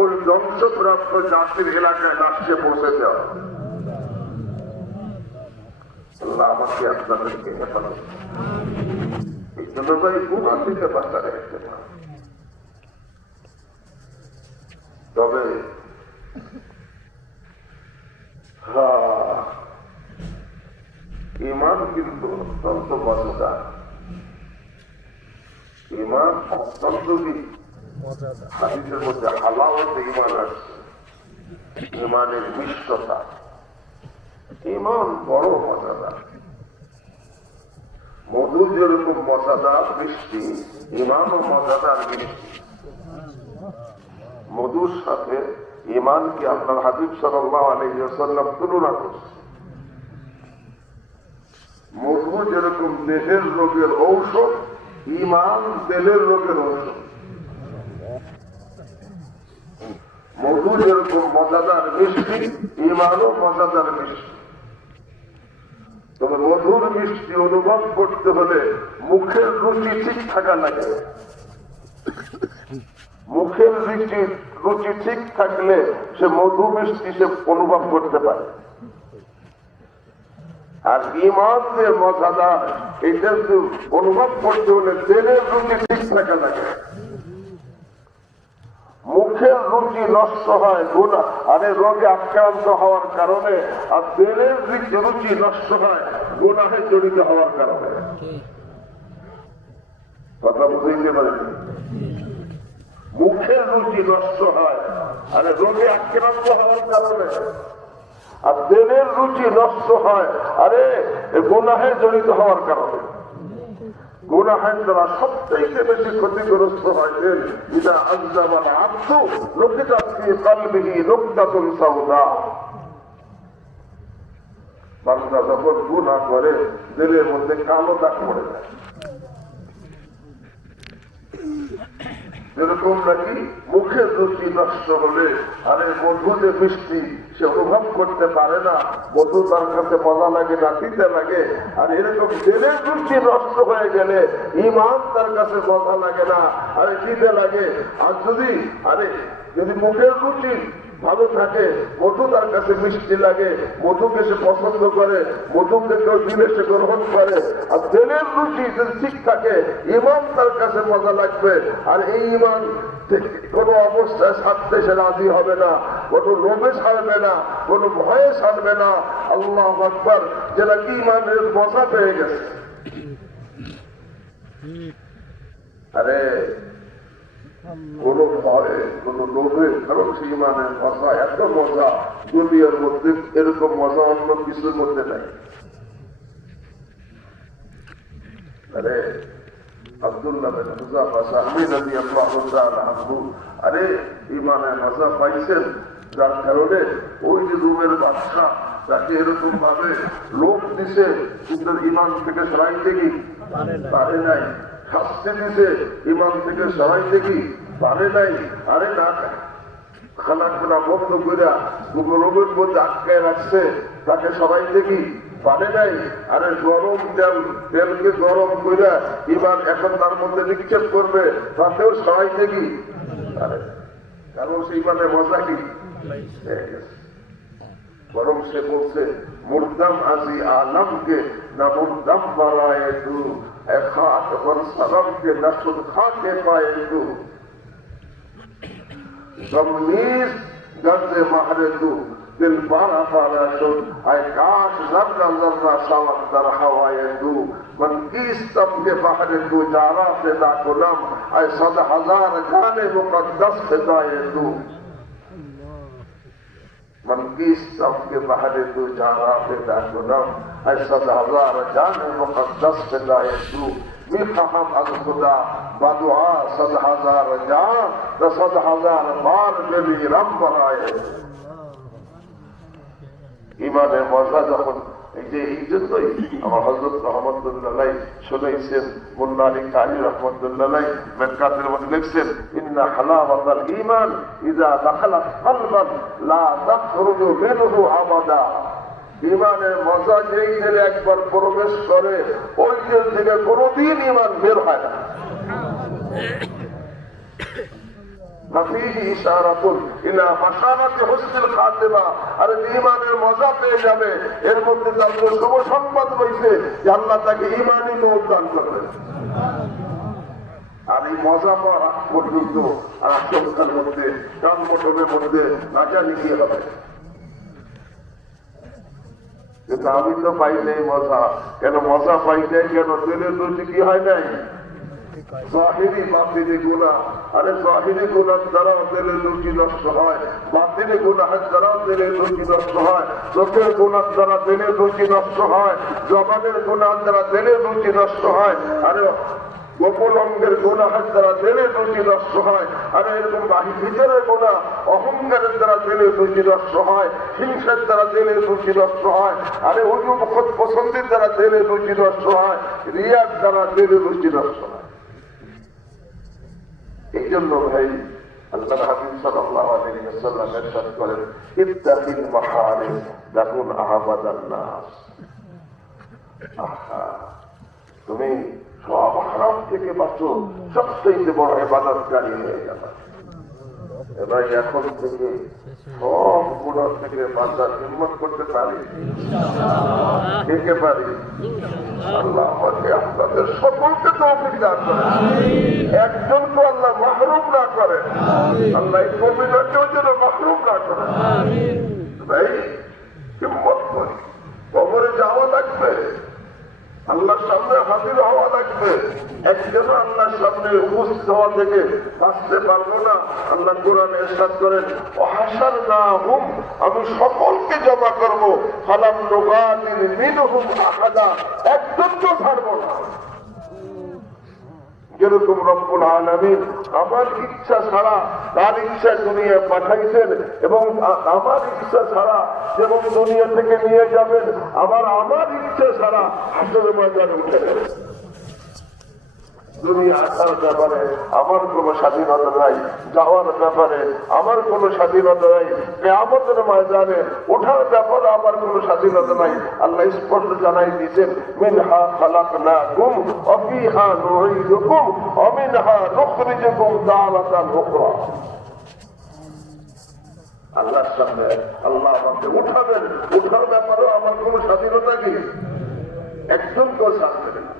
ওই ধ্বংসপ্রাপ্ত জাতির এলাকায় লাশকে পৌঁছে দেওয়া। আল্লাহ আমাকে আপনাদেরকে হেফাজত। এই জন্য ভাই গুনাহ থেকে বাঁচা রাখতে পারে। তবে ঈমান কিন্তু অত্যন্ত মজাদার। ঈমান অত্যন্ত হাদিসের মধ্যে হালাওয়াতে ঈমান আসছে, ঈমানের মিষ্টতা। ঈমান বড় মজাদার। মধু যেরকম মজাদার মিষ্টি, ঈমানও মজাদার মিষ্টি। মধুর সাথে ঈমানকে আপনার হাবিব সাল্লাল্লাহু আলাইহি ওয়াসাল্লাম তুলনা করছে। মধু যেরকম দেহের রোগের ঔষধ, ঈমান দিলের রোগের ঔষধ। মধু যেরকম মজাদার মিষ্টি, ঈমানও মজাদার মিষ্টি। তবে মধুর মিষ্টি অনুভব করতে হলে মুখের রুচি ঠিক থাকা লাগে। মুখের রুচি ঠিক থাকলে সে মধু মিষ্টি সে অনুভব করতে পারে। আর ঈমান যে মজাদার, এটা অনুভব করতে হলে তেলের রুচি ঠিক থাকা লাগে। মুখের রুচি নষ্ট হয় গুনাহ আরে রোগে আক্রান্ত হওয়ার কারণে, আর তেলের রুচি নষ্ট হয় গুনাহে জড়িত হওয়ার কারণে। কথা বুঝতে পারেন? মুখের রুচি নষ্ট হয় আরে রোগে আক্রান্ত হওয়ার কারণে, আর তেলের রুচি নষ্ট হয় আরে গুনাহে জড়িত হওয়ার কারণে। গুনাহের দ্বারা সবথেকে বেশি ক্ষতিগ্রস্ত হয় তেল। ইদা আযযাবাল আবদু লুকিতাত ফি কলবিহি নুকতাতুন সাউদা। বান্দা যখন গুনাহ করে দিলের মধ্যে কালো দাগ পড়ে যায়। যেরকম নাকি মুখের রুচি নষ্ট হলে আরে মধু যে মিষ্টি সে অনুভব করতে পারে না, মধু তার কাছে মজা লাগে না দিতে লাগে। আর এরকম দিলের রুচি নষ্ট হয়ে গেলে ইমান তার কাছে মজা লাগে না, আরে দিতে লাগে। আর যদি মুখের রুচি ভালো থাকে, মধু তার কাছে মিষ্টি লাগে, মধুকে সে পছন্দ করে, মধুকে কেউ দিলে সে গ্রহণ করে। আর তেলের রুচি যদি ঠিক থাকে, ইমান তার কাছে মজা লাগবে। আর এই ইমান কোন অবস্থায় ছাড়তে সে রাজি হবে না, কোন লোভে ছাড়বে না, কোন ভয়ে ছাড়বে না। আল্লাহু আকবার, যেটা কি ইমানের মজা পেয়ে গেছে। আরে কোন ভয়ে কোন লোভে, কারণ সে ইমানের মজা এত মজা, দুনিয়ার মধ্যে এরকম মজা অন্য কিছুর মধ্যে নাই। আরে আব্দুল্লাহ বিন হুযাফা সাহাবী রাদিয়াল্লাহু তাআলা আনহু আরে ইমানের মজা পাইছেন, যার কারণে ওই যে রুমের বাদশা তাকে এরকম ভাবে লোভ দিছে, কিন্তু ইমান থেকে সরাইতে কি পারে নাই। শাস্তি দিছে, ইমান থেকে সরাইতে কি পারে নাই। আরে না, খানা খানা বন্ধ করে রোগের মধ্যে আটকায় রাখছে, তাকে সরাইতে কি পারে নাই। আরে গরম তেলকে গরম করে ইমান এখন তার মধ্যে নিক্ষেপ করবে, তাতেও সরাইতে কি পারে, কারণ সেই ইমানের মজা কি বরং সে বলছে মুর্দাম আজি আলমকে না মুর্দাম বাড়ায় তু খাত সালামকে না শুধ খাকে পায়ে তু জমির গঞ্জে মাহরে তু দিল পারা পারা শুন আয় কাশ জর্রা জর্রা সাওয়াত দার হাওয়ায়ে তু मन किस तब के बाहर तू जारा फिदा गुलाम आए 100,000 गाने मुकद्दस फिदाए तू मन किस तब के बाहर तू जारा फिदा गुलाम आए 100,000 गाने मुकद्दस फिदाए तू मिखहम अज खुदा बदुआ 100,000 जान तो 100,000 बार मेरी रब बनाए। ইমানে মজা যখন এই জন্যই আমার হযরত রহমতুল্লাহ শুনাইছেন, মোল্লা আলী কারি রহমতুল্লাহ মেরকাতের মধ্যে লিখছেন ইন্না হালাওয়াতাল ঈমান ইযা দাখালা কলবান লা তাখরুজু মিনহু আবাদা। ঈমানের মজা যেই দিলে একবার প্রবেশ করে, ওই দিন থেকে কোনোদিন ঈমান বের হয় না। আরে ঈমানের মজা পেয়ে যাবে, এর মধ্যে তার শুভ সংবাদ রয়েছে যে আল্লাহ তাকে ঈমানী নূর দান করবেন। আর এই মজা পাওয়ার আগ পর্যন্ত আশঙ্কার মধ্যে কানমটনের মধ্যে না জানি কি হবে, কিন্তু আমি তো পাই নাই মজা। কেন মজা পাই নাই? কেন তেলের রুচি কি হয় নাই? জাহিরি বাতিনি গুনাহ। আরে জাহিরি গুনাহ দ্বারা দিলের রুচি নষ্ট হয়, বাতিনি গুনাহের দ্বারা দিলের রুচি নষ্ট হয়, চোখের গুনাহ দ্বারা দিলের রুচি নষ্ট হয়, জবানের গুনাহ দ্বারা দিলের রুচি নষ্ট হয়, আরে গোপন অঙ্গের গুনাহের দ্বারা দিলের রুচি নষ্ট হয়, আরে এরকম বাহির ভিতরের গুনাহ অহংকারের দ্বারা দিলের রুচি নষ্ট হয়, হিংসার দ্বারা দিলের রুচি নষ্ট হয়, আরে উজু মুখত পছন্দের দ্বারা দিলের রুচি নষ্ট হয়, রিয়ার দ্বারা দিলের রুচি নষ্ট হয়। এই জন্য ভাই আল্লাহ হাবিব সাল্লাল্লাহু আলাইহি ওয়াসাল্লাম ইরশাদ করেন ইত্তাকিল মাহারিম তাকুন আহাবাদান নাস। তুমি সব হারাম থেকে বাঁচো, সবচেয়ে বড় ইবাদতকারী হয়ে যাবে। এবার এখন থেকে সব গুনাহ থেকে বাঁচার হিম্মত করতে পারি, কে পারি? আল্লাহ আমাকে আপনাদের সকলকে তৌফিক দান করেন, একজনকে আল্লাহ মাহরুম না করেন, আল্লাহ এই কবিতাকেও যেন মাহরুম না করেন। ভাই হিম্মত করি, কবরে যাওয়া লাগবে, আল্লাহর সামনে হাজির হওয়া লাগবে। একজন আল্লাহর সামনে উপস্থিত হওয়া থেকে বাঁচতে পারবো না। আল্লাহ কোরআনে ইরশাদ করেন ওয়াহাশারনাহুম, আমি সকলকে জমা করবো, ফালাম নুগাদির মিনহুম আহাদা, একজনকেও ছাড়বো না। যেরকম রব্বুল আলামিন আমার ইচ্ছা ছাড়া তার ইচ্ছা দুনিয়া পাঠাইছেন, এবং আমার ইচ্ছা ছাড়া যেমন দুনিয়া থেকে নিয়ে যাবেন, আমার ইচ্ছা ছাড়া হাসরের ময়দানে উঠে যাবেন। দুনিয়া আসার ব্যাপারে আমার কোনো স্বাধীনতা নাই, যাওয়ার ব্যাপারে আমার কোনো স্বাধীনতা নাই, কিয়ামতের ময়দানে ওঠার ব্যাপারে আমার কোনো স্বাধীনতা নাই। আল্লাহ স্পষ্ট জানাই দিয়েছেন, মিনহা খালাকনাকুম ওয়া ফিহা নুঈদুকুম ওয়া মিনহা নুখরিজুকুম তারাতান উখরা। আল্লাহর সামনে আল্লাহ আমাকে উঠাবেন, উঠার ব্যাপারে আমার কোনো স্বাধীনতা কি? একজন কেউ ছাড়বে না,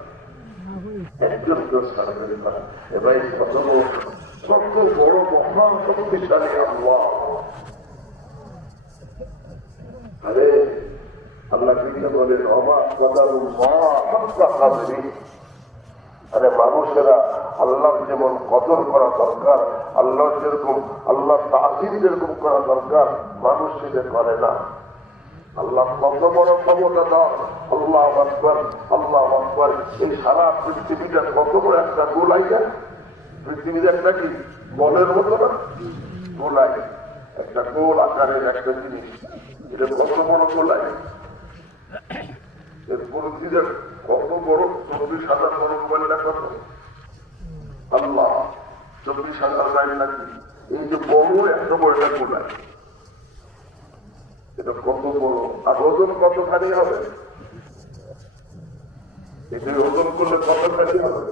একজন কেউ ছাড়বে না। এবার কত বড় মহান শক্তিশালী আল্লাহ। আরে আল্লাহ কিন্তু বলেন অবাক কথা, আরে মানুষেরা আল্লাহর যেমন কদর করা দরকার, আল্লাহ যেরকম আল্লাহ তাজিম যেরকম করা দরকার, মানুষ সেটা করে না। আল্লাহ কত বড় ক্ষমতা দাও, আল্লাহ আকবার, আল্লাহ আকবার। এই সারা পৃথিবীটা কত বড় একটা গোলাই যায়। পৃথিবীর একটা কি বলের মতো না, গোলাই, একটা গোল আকারের একটা জিনিস, এটা কত বড় গোলাই। কত বড় 24,000 বড় কয়লা, কত আল্লাহ 24,000 লাইন নাকি। এই যে বড় একটা বড় গোলাই, এটা কত বড়, আর ওজন কতখানি হবে? এটা ওজন করলে কতখানি হবে?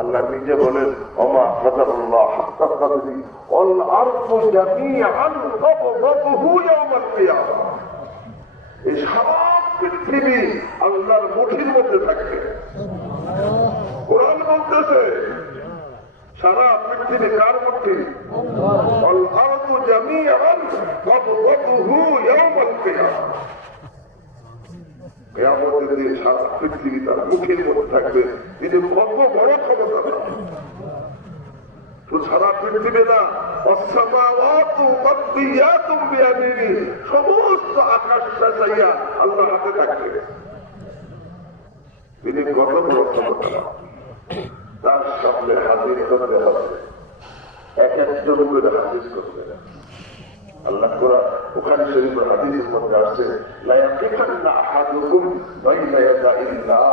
আল্লাহ নিজে বলেন ওমা কাদারুল্লাহ হাক্কা কাদরিহি ওয়াল আরদু জামিআন কবদাতুহু ইয়াওমাল কিয়ামাহ। এই সারা পৃথিবী আল্লাহর মুঠির মধ্যে থাকবে। কোরআন বলতেছে সারা পৃথিবী কার মুঠি? ওয়াল আরদু জামিআন কবদাতুহু ইয়াওমাল কিয়ামাহ। কিয়ামতের দিন সারা পৃথিবী তার মুখের মধ্যে থাকবে। তিনি কত বড় ক্ষমতা, তো সারা পৃথিবী না, সমস্ত আকাশটা চাইয়া আল্লাহ হাতে থাকবে। তিনি কত বড় ক্ষমতা, তার সামনে হাজির করতে হবে, এক একজন করে হাজির করবে। আল্লাহ ওখানে শরীফের হাদিসের মধ্যে আসছে, লা ইয়াকিফান্না আহাদুকুম বাইনা ইয়াদাইল্লাহ,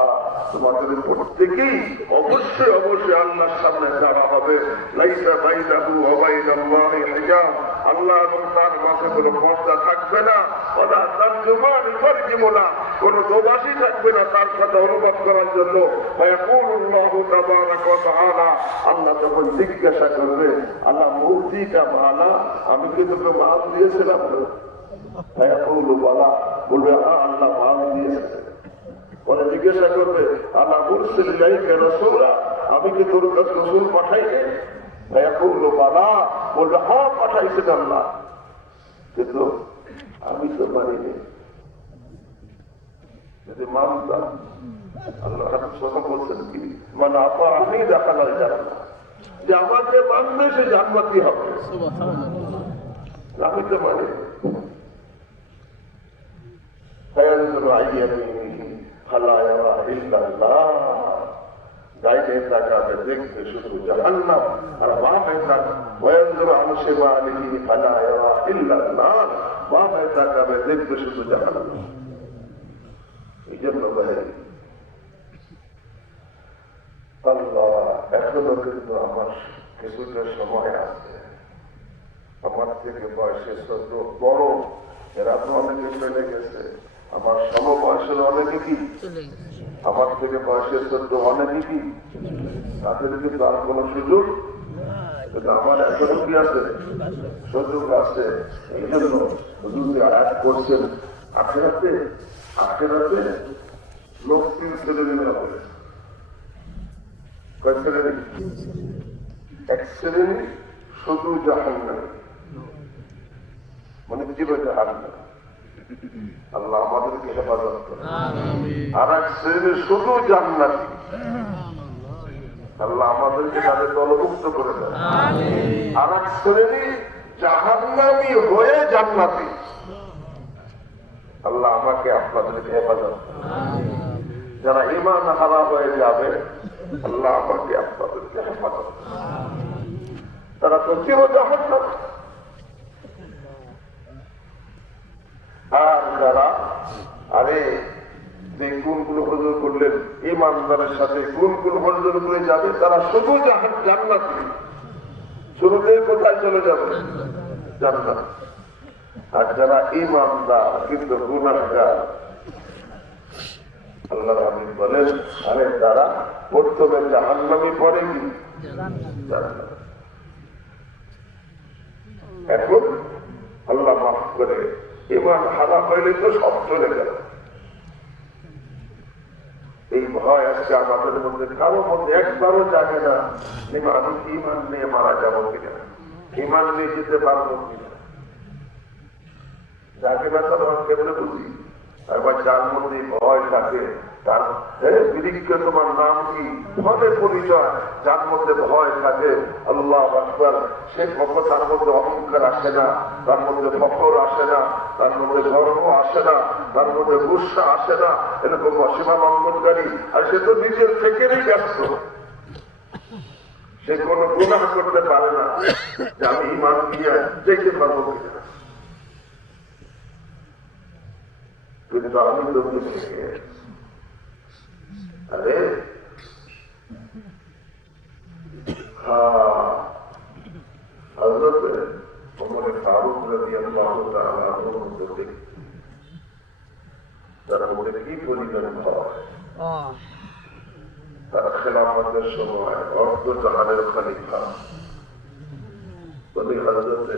তোমাদের প্রত্যেকেই অবশ্যই অবশ্যই আল্লাহর সামনে দাঁড়া হবে। লাইসা বাইনাহু ওয়া বাইনাল্লাহি হিজাব, আল্লাহ এবং তার মাঝে কোনো পর্দা থাকবে না। ওয়ালা তারজুমান ইফারজিমুনা, কোনো দোভাষী থাকবে না তার কথা অনুবাদ করার জন্য। ফায়াকুলুল্লাহু তাবারাকা ওয়া তাআলা, আল্লাহ তখন জিজ্ঞাসা করবে, আল্লাহ মূর্তিটা ভালা, আমি কি তোকে মাল দিয়েছিলাম? বলা বলবে হ্যাঁ আল্লাহ মাল দিয়েছে। বলে জিজ্ঞাসা করবে, আল্লাহ মুরসিলাইকা রাসূলা, আমি কি তোর কাছে রাসূল পাঠাইনি? বলা বলবে হ্যাঁ পাঠাইছেন আল্লাহ, কিন্তু আমি তো মানিনি। যদি মানতাম, আল্লাহ বলছেন কি, মানে আপা আমি দেখালাম জান্নাত, যে আমাকে মানবে সে জান্নাতি হবে। আমি তো মানি। ডাইনে তাকাবে দেখবে শুধু জাহান্নাম, আর বামে তাকাবে দেখবে শুধু জাহান্নাম। এই জন্য আল্লাহ এখনো কিন্তু আমার কিছুটা সময় আছে, আমার থেকে বয়সে ছোট বড় এরা তো অনেকে চলে গেছে, আমার সমবয়সের অনেকে কি, আমার থেকে বয়সের ছোট অনেকে কি, তাদের কিন্তু আর কোন সুযোগ, কিন্তু আমার এখনো কি আছে, সুযোগ আছে। এই জন্য হুজুর আয়াত করছেন, আখেরাতে আখেরাতে লোক 3 শ্রেণীর হবে। কয় শ্রেণী? এক শ্রেণী শুধু জাহান্নামী, মানে জীবন জাহান্নাম, আল্লাহ আমাদেরকে হেফাজত করে। আর এক শ্রেণী শুধু জান্নাতি, আল্লাহ আমাদেরকে তাদের দলভুক্ত করে দেয়। আর এক শ্রেণী জাহান্নামী হয়ে জান্নাতি, আল্লাহ আমাকে আপনাদেরকে হেফাজত করে। যারা ঈমান হারা হয়ে যাবে, আল্লাহ আমাকে আপনাদেরকে হেফাজত করে, তারা তো চির জাহান্নাম। আর যারা আরে যে কোনগুলো হজর করলেন ইমানদারের সাথে কোনগুলো হজর করে যাবে তারা শুধু জান্নাতি, শুরুতে কোথায় চলে যাবে? জান্নাত। আর যারা ইমানদার কিন্তু গুনাহগার, আল্লাহ রাব্বুল বলেন আরে তারা প্রথমে জাহান্নামে পড়ে কি জান্নাত। এখন আল্লাহ মাফ করে, ইমান হারাম হইলে তো সব চলে গেল। এই ভয় আজকে আমাদের মধ্যে কারো মধ্যে একবারও জাগে না আমি ইমান নিয়ে মারা যাবো কিনা, ইমান নিয়ে যেতে পারবো কিনা, যাকে না তার কেমনে বুঝি। একবার যার মধ্যে ভয় থাকে তার বিরিক্ষে তোমার নাম কি হবে পরিচয়, যার মধ্যে ভয় থাকে আল্লাহ আকবার, সে কখনো তার মধ্যে অহংকার আসে না, তার মধ্যে ফখর আসে না, তার মধ্যে গর্ব আসে না, তার মধ্যে গুসা আসে না, এরকম অসীমা লঙ্ঘনকারী। আর সে তো নিজের থেকেই ব্যস্ত, সে কোনো গুনাহ করতে পারে না যে আমি ইমান দিয়ে যেতে পারবো কিনা। কিন্তু আমি তো আরে হযরত ওমর ফারুক রাদিয়াল্লাহু তাআলা আনহু মধ্যে তারা মধ্যে কি পরিমাণ হয়, তারা খেলাফতের সময় অর্ধ জাহানের খলিফা বলে হযরত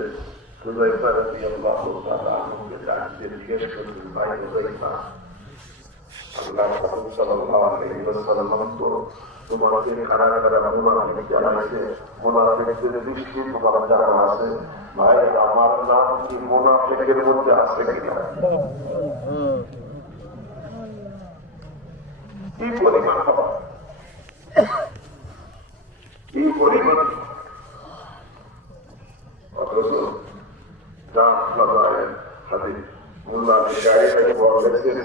হুযায়ফা রাদিয়াল্লাহু তাআলা আনহুকে ডাকতে জিজ্ঞেস করলেন, ভাই হুযায়ফা, আল্লাহ রাসূল সাল্লাল্লাহু আলাইহি ওয়াসাল্লাম তো তোমাকে খানা খানা মুনাফিক জানাইছে, মুনাফিকদের দৃষ্টি তোমার জানা আছে, ভাই আমার নাম কি মুনাফিকের মধ্যে আছে কিনা? কি পরিমাণ খাবার, কি পরিমাণ অথচ দাঁত লাগায় হাদিস মোল্লা গায়ে বলেছেন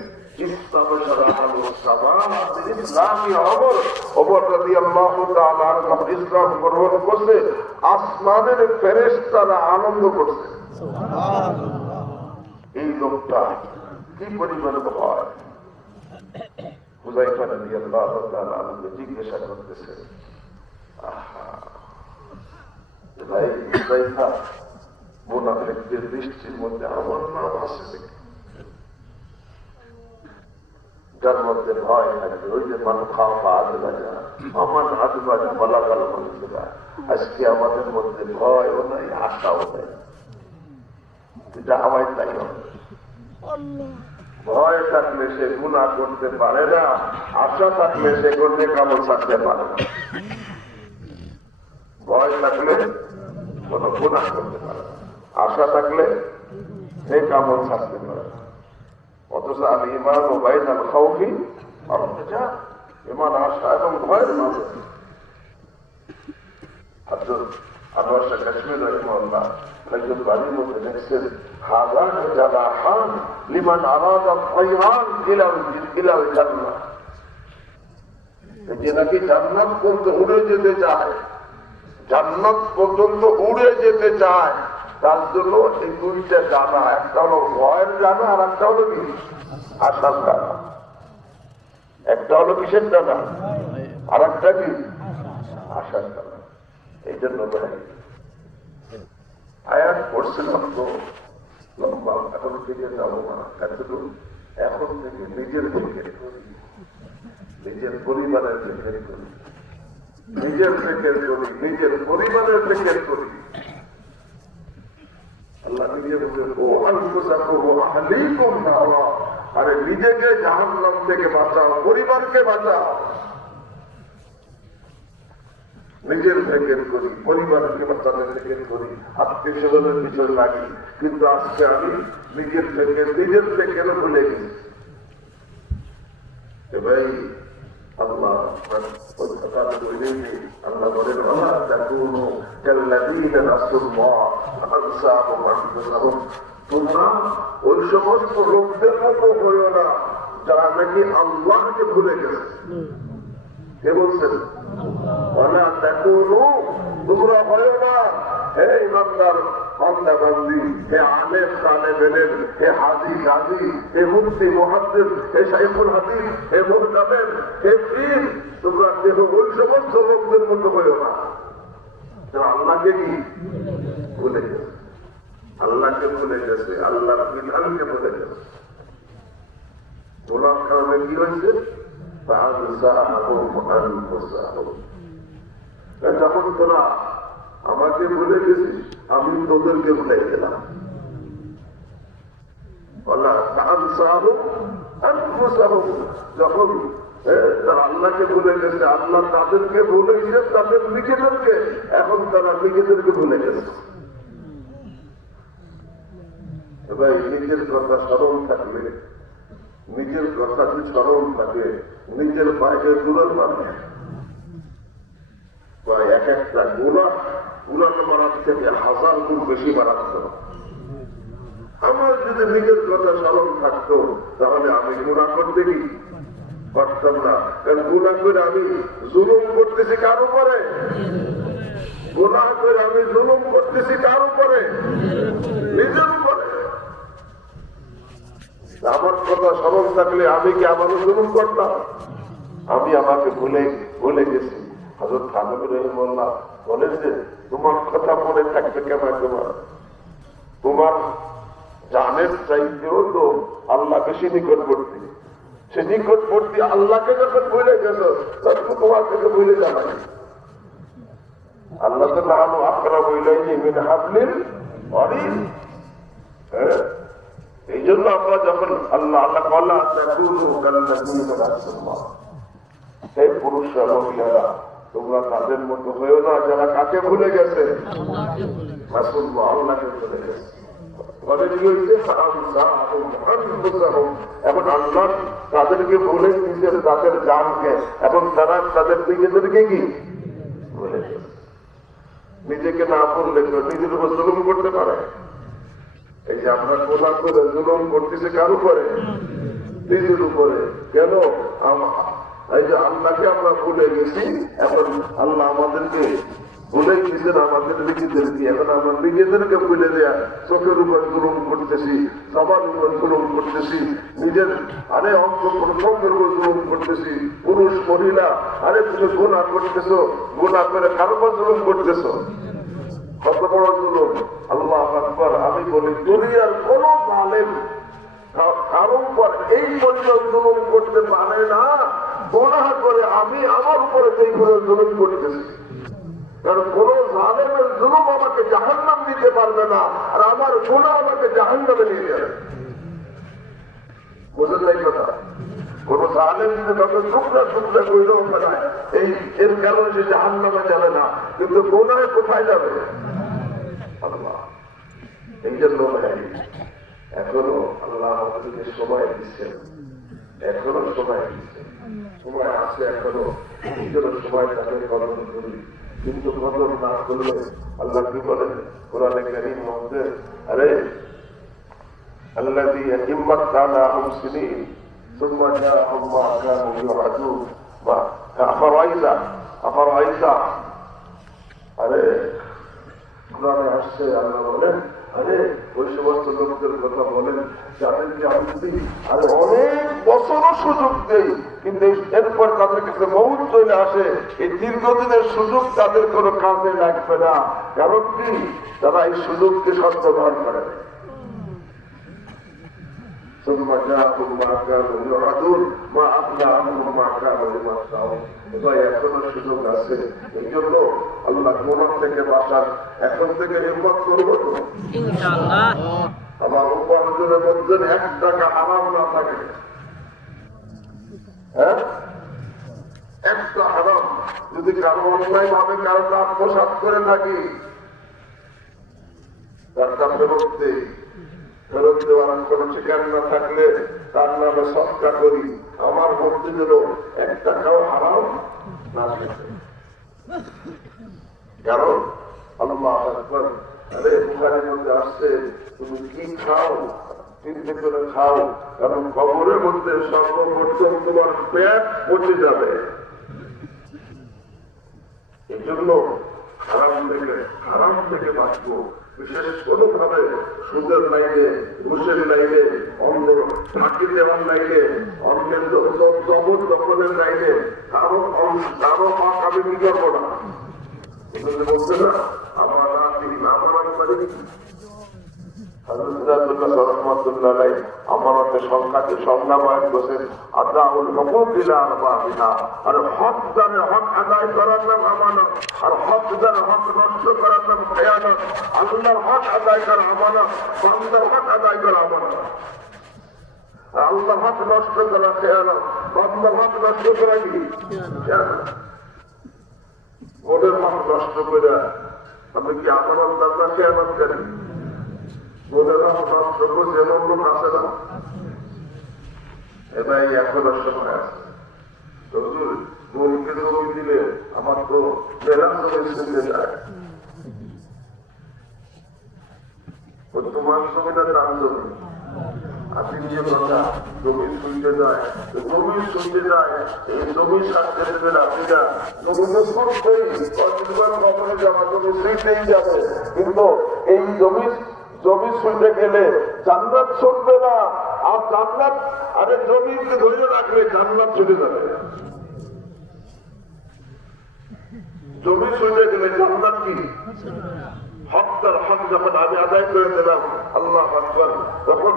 আসমানের ফেরেশতারা আনন্দ করছে। এই লোকটা কি পরিমাণ ভয়। হুযায়ফা রাদিয়াল্লাহু তাআলা আনহু জিজ্ঞাসা করতেছে, ভাই হুযায়ফা, মুনাফিকদের দৃষ্টির মধ্যে আমার নাম আছে যার মধ্যে ভয় থাকে? ওই যে মানুষ খাওয়া আদবাজা আমার আদবাজা বলা গেল মানুষরা, আজকে আমাদের মধ্যে ভয়ও নাই আশাও নাই, যা হয় তাই হবে। ভয় থাকলে সে গুনাহ করতে পারে না, আশা থাকলে সে করতে কামড় থাকতে পারে না। ভয় থাকলে কোন গুনাহ করতে পারে না, আশা থাকলে সে কামড় থাকতে পারে না। অথচ আমি ইমান ও বাইনাল খাউফি আর রাজা, ইমান আশা এবং ভয়ের মাঝে। হযরত আনোয়ার শাহ কাশমীর রাহিমাহুল্লাহ একজন বাড়ির মধ্যে লিখছেন, হাযান জানাহান লিমান আরাদা তায়রান ইলাল জান্নাহ, যে নাকি জান্নাত পর্যন্ত উড়ে যেতে চায়, জান্নাত পর্যন্ত উড়ে যেতে চায়, তার জন্য এই দুইটা জানা, একটা হলো ভয়ের জানা আর একটা হলো কি আশার জানা। একটা হলো কিসের জানা আর একটা কি আশার জানা। এই জন্য আয়াত পড়ছিলাম তো লম্বা, এখন থেকে যাবো না, এখন থেকে নিজের ফিকির করি, নিজের পরিবারের ফিকির করি, নিজের ফিকির করি, নিজের পরিবারের ফিকির করি। আল্লাহ নিজে বলছেন, ও আনফুসাকুম ওয়া আহলিকুম নারা, আরে নিজেকে জাহান্নাম থেকে বাঁচাও, পরিবারকে বাঁচাও। নিজের ফিকির করি, পরিবারকে বাঁচানোর ফিকির করি, আত্মীয় স্বজনের পিছনে লাগি, কিন্তু আজকে আমি নিজের ফিকির ভুলে গেছি। ভাই আল্লাহ আল্লাহ বলেন, তোমরা ওই সমস্ত লোকদের মতো হইও না যারা নাকি আল্লাহকে ভুলে গেছে। কে বলছেন? তোমরা হইও না হে ইমানদার, খন্দাবান্দি, হে আলেম তালেব ইলম, হে হাজি গাজী, হে মুফতি মুহাদ্দিস, হে শাইখুল হাদিস, হে মুহতামিম, হে পীর, তোমরা কেহ ওই সমস্ত লোকদের মতো হইও না যারা আল্লাহকে কি ভুলে গেছে, আল্লাহকে ভুলে গেছে, আল্লাহর বিধানকে ভুলে গেছে। গোলাপ কারণে কি হয়েছে? যখন তোরা আমাকে ভুলে গেছিস, আমি তোদেরকে ভুলে গেলাম। যখন তারা আল্লাহকে ভুলে গেছে, আল্লাহ তাদেরকে ভুলে গেছে, তাদের নিজেদেরকে, এখন তারা নিজেদেরকে ভুলে গেছে। এবার নিজের কথা স্মরণ থাকলে, নিজের কথা যদি স্মরণ থাকে, নিজের বাইরে দূরের মানে এক একটা গুণাকে মারার থেকে 1000 গুণ বেশি বাড়াতে হবে। আমার যদি নিজের কথা স্মরণ থাকতো তাহলে আমি গুণা করতে কি পারতাম না। কারণ গুণা করে আমি জুলুম করতেছি কার উপরে? গুণা করে আমি জুলুম করতেছি কার উপরে? নিজের উপরে। আমার কথা স্মরণ থাকলে আমি কি আমারও জুলুম করতাম? আমি আমাকে ভুলে গেছি। হযরত থানভী রাহিমাহুল্লাহ বলেন যে তোমার কথা মনে থাকবে কেমন? তোমার জানের চাইতেও তো আল্লাহ বেশি নিকটবর্তী। সে নিকটবর্তী আল্লাহকে যখন ভুলে গেছো তখন তোমার থেকে ভুলে যাবে। আল্লাহ তো নাহনু আকরাবু ইলাইহি মিন হাবলিল ওয়ারিদ। এই জন্য আমরা যখন আল্লাহ সেই পুরুষরা মহিলারা তোমরা তাদের মতো হয়েও না যারা কাকে ভুলে গেছে? আল্লাহকে ভুলে গেছে। এখন আল্লাহ তাদেরকে ভুলে নিজের তাদের জানকে, এবং তারা তাদের নিজেদেরকে কি ভুলে গেছে। নিজেকে না ভুললে নিজের উপর জুলুম করতে পারে। এই যে আমরা গোলা করে জুলুম করতেছি কার উপরে? নিজের উপরে। কেন? এই যে আল্লাহকে আমরা ভুলে গেছি, এখন আল্লাহ আমাদেরকে ভুলে গেছেন আমাদের নিজেদেরকে। এখন আমরা নিজেদেরকে ভুলে দেয়া চোখের উপর জুলুম করতেছি, সবার উপর জুলুম করতেছি, নিজের আরে অঙ্গ প্রত্যঙ্গের উপর জুলুম করতেছি। পুরুষ মহিলা, আরে তুমি গুনাহ করতেছো, গুনাহ করে কার উপর জুলুম করতেছো? কত বড় জুলুম! আল্লাহু আকবার। আমি বলি দুনিয়ার কোন জালেম কারোর উপর এই পরিমাণ জুলুম করতে পারে না গুনাহ করে আমি আমার উপরে যেই পরিমাণ জুলুম করতেছি। কারণ কোন জালেমের জুলুম আমাকে জাহান্নাম দিতে পারবে না, আর আমার গুনাহ আমাকে জাহান্নামে নিয়ে যাবে। বুঝলেন এই কথা? কোন জালেম যদি কাউকে টুকরা টুকরা কইলেও ফেলায়, এর কারণে সে জাহান্নামে যাবে না, কিন্তু গুনাহ কোথায় যাবে? আল্লাহ। এই জন্য এখনো আল্লাহ আমাদেরকে সময় দিচ্ছেন, এখনো সময় দিচ্ছেন, সময় আছে এখনো। এই জন্য সময় তাদের কদর করি, কিন্তু কদর না করলে আল্লাহ কি বলেন কোরআনে কারীমের মধ্যে? আরে আল্লাযী ইম্মাত্তানাহুম সিনীন সুম্মা জাআহুম মা কানু ইউআদুন বা আফারাইতা। আরে কোরআনে আসছে আল্লাহ বলেন, আরে ওই সমস্ত লোকদের কথা বলেন যাদেরকে আমি আরে অনেক বছরও সুযোগ দেই, কিন্তু এরপর তাদের কাছে মউত চলে আসে। এই দীর্ঘদিনের সুযোগ তাদের কোনো কাজে লাগবে না। কারণ কি? তারা এই সুযোগকে সদ্ব্যবহার করে। এখনো সুযোগ আছে। এই জন্য আল্লাহ গুনাহ থেকে বাঁচার এখন থেকে হিম্মত করবো তো আমার উপার্জনের মধ্যে 1 টাকা হারাম না থাকে। হ্যাঁ, একটা হারাম যদি কারো অন্যায় ভাবে কারো আত্মসাৎ করে থাকি, তার কাছে বলতে ফেরত দেওয়ার কোন ঠিকানা না থাকলে তার নামে সৎকা করি। আমার মধ্যে যেন 1 টাকাও হারাম না থাকে। কারণ আল্লাহু আকবার। আরে বুখারীর মধ্যে আসছে তুমি কি খাও চিন্তা করে খাও, কারণ কবরের মধ্যে সর্বপ্রথম তোমার পেট পচে যাবে। এই জন্য হারাম থেকে বাঁচবো। বিশেষ কোনোভাবে সুদের লাইনে, ঘুষের লাইনে, অন্য ফাঁকি দেওয়ার লাইনে, অন্যের জবর দখলের লাইনে কারো হক আমি কি করবো না। বলছে না আমার আমানতের সংখ্যাকে সংজ্ঞাবাদ করেছেন আদাউল হুকুক ইলা আরবাবিহা, আর হকদারের হক আদায় করার নাম আমানত, আর হকদারের হক নষ্ট করার নাম খেয়ানত। আল্লাহর হক আদায় করা আমানত, বান্দার হক আদায় করা আমানত। আল্লাহর হক নষ্ট করা খেয়ানত, বান্দার হক নষ্ট করা কি খেয়ানত। ওদের হক নষ্ট করে আপনি কি আমানত দাতা খেয়ানত করেন? ওদের হক নষ্ট করে যেমন লোক আছে না, এটাই এখনো সময় আছে। গরুকে জমি দিলে আমার তো মেলা জমি শুনতে যায়, তোমার জমিটা তার জমি। আপনি যে কথা জমি শুনতে যায়, জমি শুনতে যায়, এই জমির সাথে দেবেন আপনিরা জমি যাওয়া জমি শুনতেই যাবে, কিন্তু এই জমি শুনতে গেলে জান্নাত শুনবে না। আর জান্নাত আরে জমিকে ধরে রাখলে জান্নাত চলে যাবে। জমি শুনতে গেলে জান্নাত কি হকদার হক যখন আমি আদায় করে দিলাম, আল্লাহ আকবার, তখন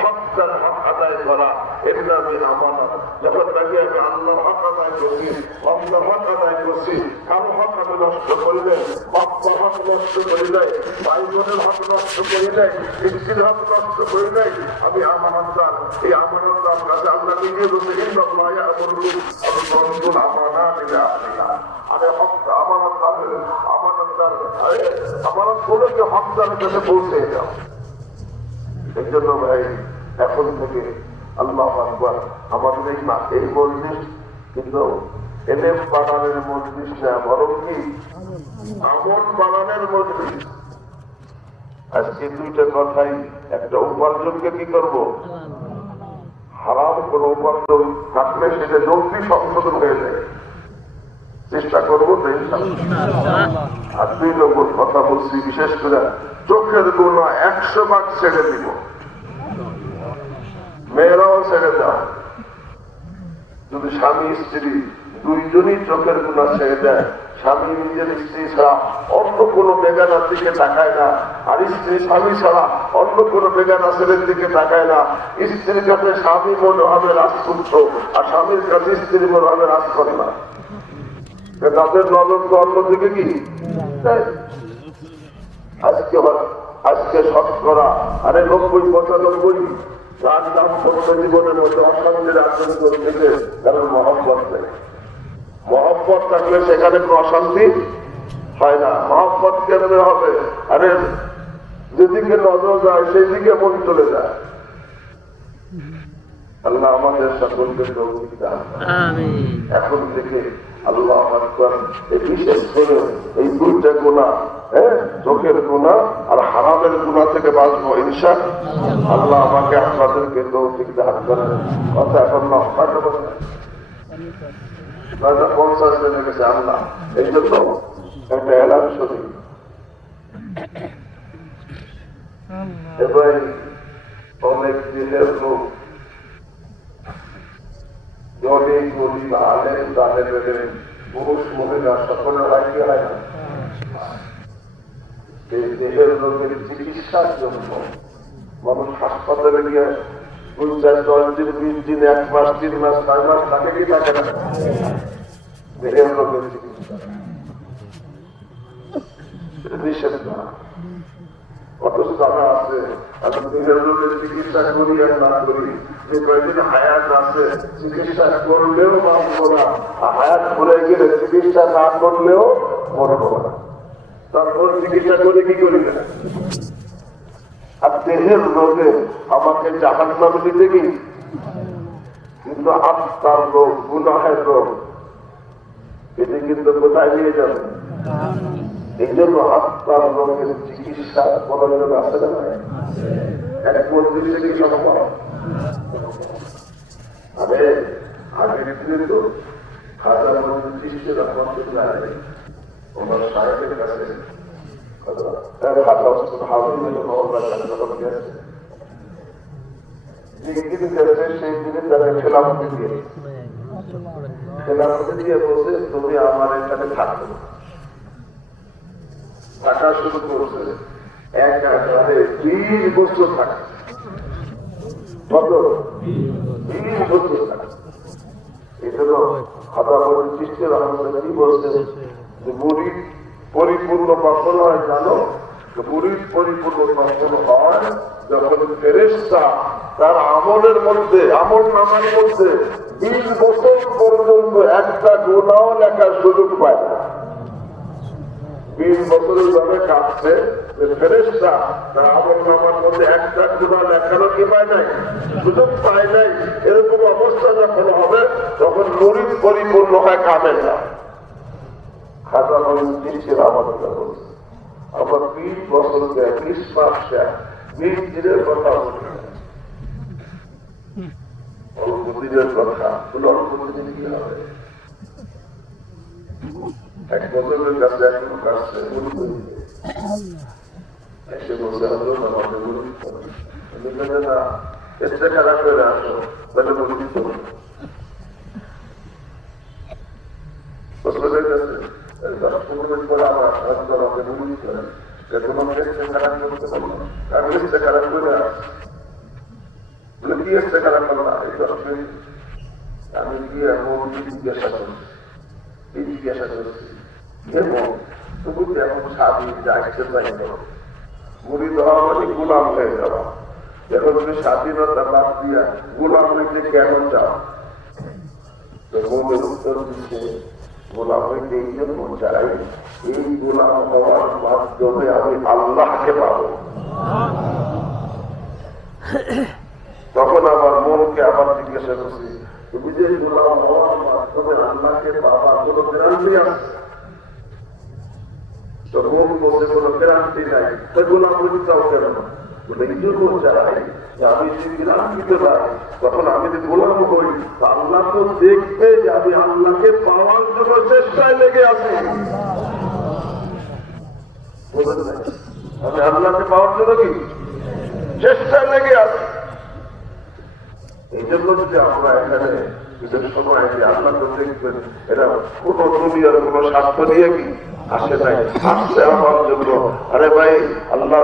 হকদার হক আদায় করা এর নামে আমানত। যখন তাকে আমি আল্লাহর হক আদায় করছি, আল্লাহর হক আদায় করছি, কারো হক আমি নষ্ট করিলে, বাপ্পার হক নষ্ট করিলে, ভাই বোনের হক নষ্ট করিলে, স্ত্রীর হক নষ্ট করিলে, আমি আমানতদার। এই আমানতদার কাছে আল্লাহ নিজে বলছে ইন্নাল্লাহ ইয়া'মুরু আন তু'আদ্দুল আমানাতি ইলা আহলিহা। আরে হক আমানতদার আমানত গুলোকে হকদারের কাছে পৌঁছে দাও। এই জন্য ভাই এখন থেকে আল্লাহু আকবার, আমাদের এই মজলিস কিন্তু এলেম বানানের মজলিস না, বরং কি আমল বানানের মজলিস। আজকে দুইটা কথাই, একটা উপার্জনকে কি করবো, হারাম কোন উপার্জন থাকলে সেটা জলদি সংশোধন হয়ে যায়, চেষ্টা করবো। আর 2 নম্বর কথা বলছি, বিশেষ করে চোখের গুণা 100 ভাগ ছেড়ে দিব, মেয়েরাও ছেড়ে দাও। যদি স্বামী স্ত্রী দুইজনই চোখের গুণা ছেড়ে দেয়, স্বামী নিজের স্ত্রী ছাড়া অন্য কোনো বেগানার দিকে তাকায় না, আর স্ত্রী স্বামী ছাড়া অন্য কোনো বেগানা ছেলের দিকে তাকায় না। স্ত্রীর কাছে স্বামী মনে হবে রাজপুত্র, আর স্বামীর কাছে স্ত্রী মনে হবে রাজকন্যা। তাদের নজর তো অন্যদিকে কি। আজকে শতকরা 90-95 তার দাম্পত্য জীবনের মধ্যে অশান্তির আচরণ করে থেকে, কারণ মহব্বত নেই। মহব্বত থাকলে সেখানে কোনো অশান্তি হয় না। মহব্বত কেমনে হবে? আরে যেদিকে নজর যায় সেই দিকে মন চলে যায়। আল্লাহ আমাদের সকলকে তৌফিক দান। এখন থেকে আল্লাহ আকবার, বিশেষ করে এই 2টা গুনাহ, চোখের গুনাহ আর হারামের গুনাহ থেকে বাঁচবো ইনশাআল্লাহ। আল্লাহ আমাকে আপনাদেরকে তৌফিক দান করেন। কথা এখন 50 জনে গেছে আল্লাহ, এই জন্য একটা এলান শুনি। এবার অনেক দিনের লোক অনেক গরিব আলেম তাদের পুরুষ মহিলা সকলের রাখতে হয় না। এই দেহের রোগের চিকিৎসার জন্য মানুষ হাসপাতালে গিয়ে 2-4-10 দিন 20 দিন 1 মাস 3 মাস 4 মাস থাকে কি থাকে না দেহের রোগের চিকিৎসা। নিষেধ না, অথচ জানা আছে আমি দেহের রোগের চিকিৎসা করি আর না করি, যে কয়েকদিন হায়াত আছে চিকিৎসা করলেও বাঁচবো না, হায়াত ভরে গেলে চিকিৎসা না করলেও মরবো না। তারপর চিকিৎসা করে কি করি না। আর দেহের রোগে আমাকে জাহান্নামে দিতে কি, কিন্তু আত্মার রোগ, গুনাহের রোগ, এটি কিন্তু কোথায় নিয়ে যাবে। এই জন্য আত্মার রোগের চিকিৎসা করার জন্য আসে না, এক মন্দিরে কি সম্ভব। আগের দিনে তো হাজার মন্দির চিকিৎসা ওনার সাহেবের কাছে খাতা সেই দিনে তারা খেলাফতি দিয়ে বলছে তুমি আমার এখানে থাকো, থাকা শুরু করছে। একেবারে 20 বছর থাকে, কত 20 বছর থাকে। এই জন্য খাতা বলে চিস্তি রহমান কি বলছে যে মুরিদ পরিপূর্ণ কখন হয় জানো? মুরিদ পরিপূর্ণ কখন হয় যখন ফেরেশতা তার আমলের মধ্যে, আমল নামার মধ্যে 20 বছর পর্যন্ত একটা গুনাহ লেখার সুযোগ পায় না। 20 বছরের ভাবে কাটছে, ফেরেশতা তার আমল নামার মধ্যে একটা গুনাহ লেখারও কি পায় নাই, সুযোগ পায় নাই। এরকম অবস্থা যখন হবে তখন মুরিদ পরিপূর্ণ হয়, কামেল না। খাজা বলেন চিঠির আমাদের বলছে আমার 20 বছর 20 মাস 20 দিনের কথা বলি, অল্প দিনের কথা বলে অল্প দিন কি হবে? 1 বছরের কাছে এখনো কাছে এসে বলতে হলো আমাদের বলি না চেষ্টা খারাপ করে আসো বলে বলি তো বছরের কাছে 10-15 দিন পরে আবার আমাদের বলি করেন তোমার চেষ্টা খারাপ করতে পারবো না, আমি চেষ্টা খারাপ করে আসছি বলে কি চেষ্টা খারাপ করবো না। এই 10 মিনিট আমি গিয়ে এমন জিজ্ঞাসা করছি, এই জিজ্ঞাসা করছি এবং তবু এখন স্বাধীন যাইতে পারি না, মুরিদ হওয়া মানে গোলাম হয়ে যাওয়া। এখন তুমি স্বাধীনতা বাদ দিয়া গোলাম হইতে কেন চাও? তো মনের উত্তর দিচ্ছে গোলাম হইতে এই জন্য চাই, এই গোলাম হওয়ার মাধ্যমে আমি আল্লাহকে পাবো। তখন আবার মনকে আবার জিজ্ঞাসা করছি তুমি যে গোলাম হওয়ার মাধ্যমে আল্লাহকে পাবার কোন গ্যারান্টি আছে? তো মন বলছে কোন গ্যারান্টি নাই, তো গোলাম হইতে চাও কেন? বলে এই জন্য চাই আমি যদি গ্যারান্টিতে পাই তখন আমি যদি গোলাম হই আল্লাহ তো দেখবে যে আমি আল্লাহকে পাওয়ার জন্য চেষ্টায় লেগে আছি। আমি আল্লাহকে পাওয়ার জন্য কি চেষ্টায় লেগে আছি। এই জন্য যদি আমরা এখানে কিছু সময় যে আল্লাহ তো দেখবেন, এটা কোন দুনিয়ার কোন স্বার্থ নিয়ে কি আসে নাই, আসছে আমার জন্য। আরে ভাই আল্লাহ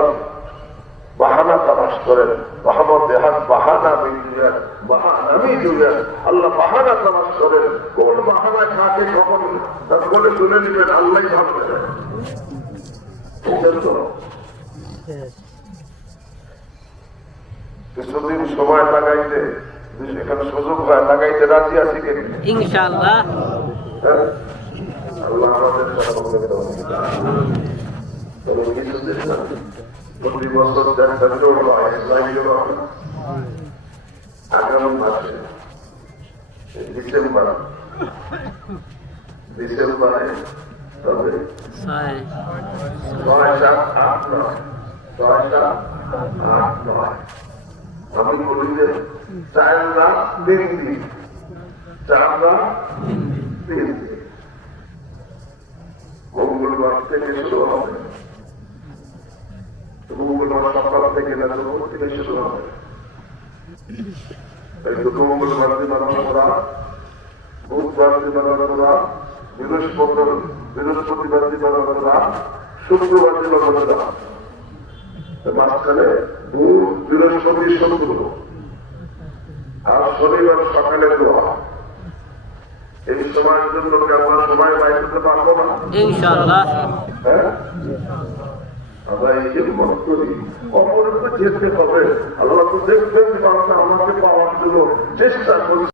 বাহানা তামাশ করেন, মোহাম্মদ দেহান বাহানা মিলিয়ান বাহানামি জুড়েন, আল্লাহ বাহানা তামাশ করেন। কোন বাহানা খাকে কখন তার বলে শুনে নেবেন আল্লাহ ভাববেন। এই জন্য কিছুদিন সময় লাগাইতে এখানে সুযোগ হয় লাগাইতে রাজি আছি কিন্তু ইনশাআল্লাহ। আল্লাহ আমাদের প্রতি বছর আগামী মাসে ডিসেম্বরে তবে 6-7-8-9 আমি বলি যে 4 রাত 3 দিন, 4 রাত 3 দিন মঙ্গলবার থেকে শুরু হবে। মঙ্গলবার সকাল থেকে না দুপুর থেকে শুরু হবে। মঙ্গলবার দিন আমরা বুধবার দিন আমরা বৃহস্পতিবার দিন আমরা শুক্রবার দিন আমরা মাঝখানে বুধ বৃহস্পতি শুক্র আর শনিবার সকালে দোয়া। এই সময়ের জন্য আমরা সময় বাইরে করতে পারবো না ইনশাআল্লাহ। হ্যাঁ আমরা এই যে মনে করি অপরকে যেতে হবে, আল্লাহ তো দেখবেন আমাকে পাওয়ার জন্য চেষ্টা করি।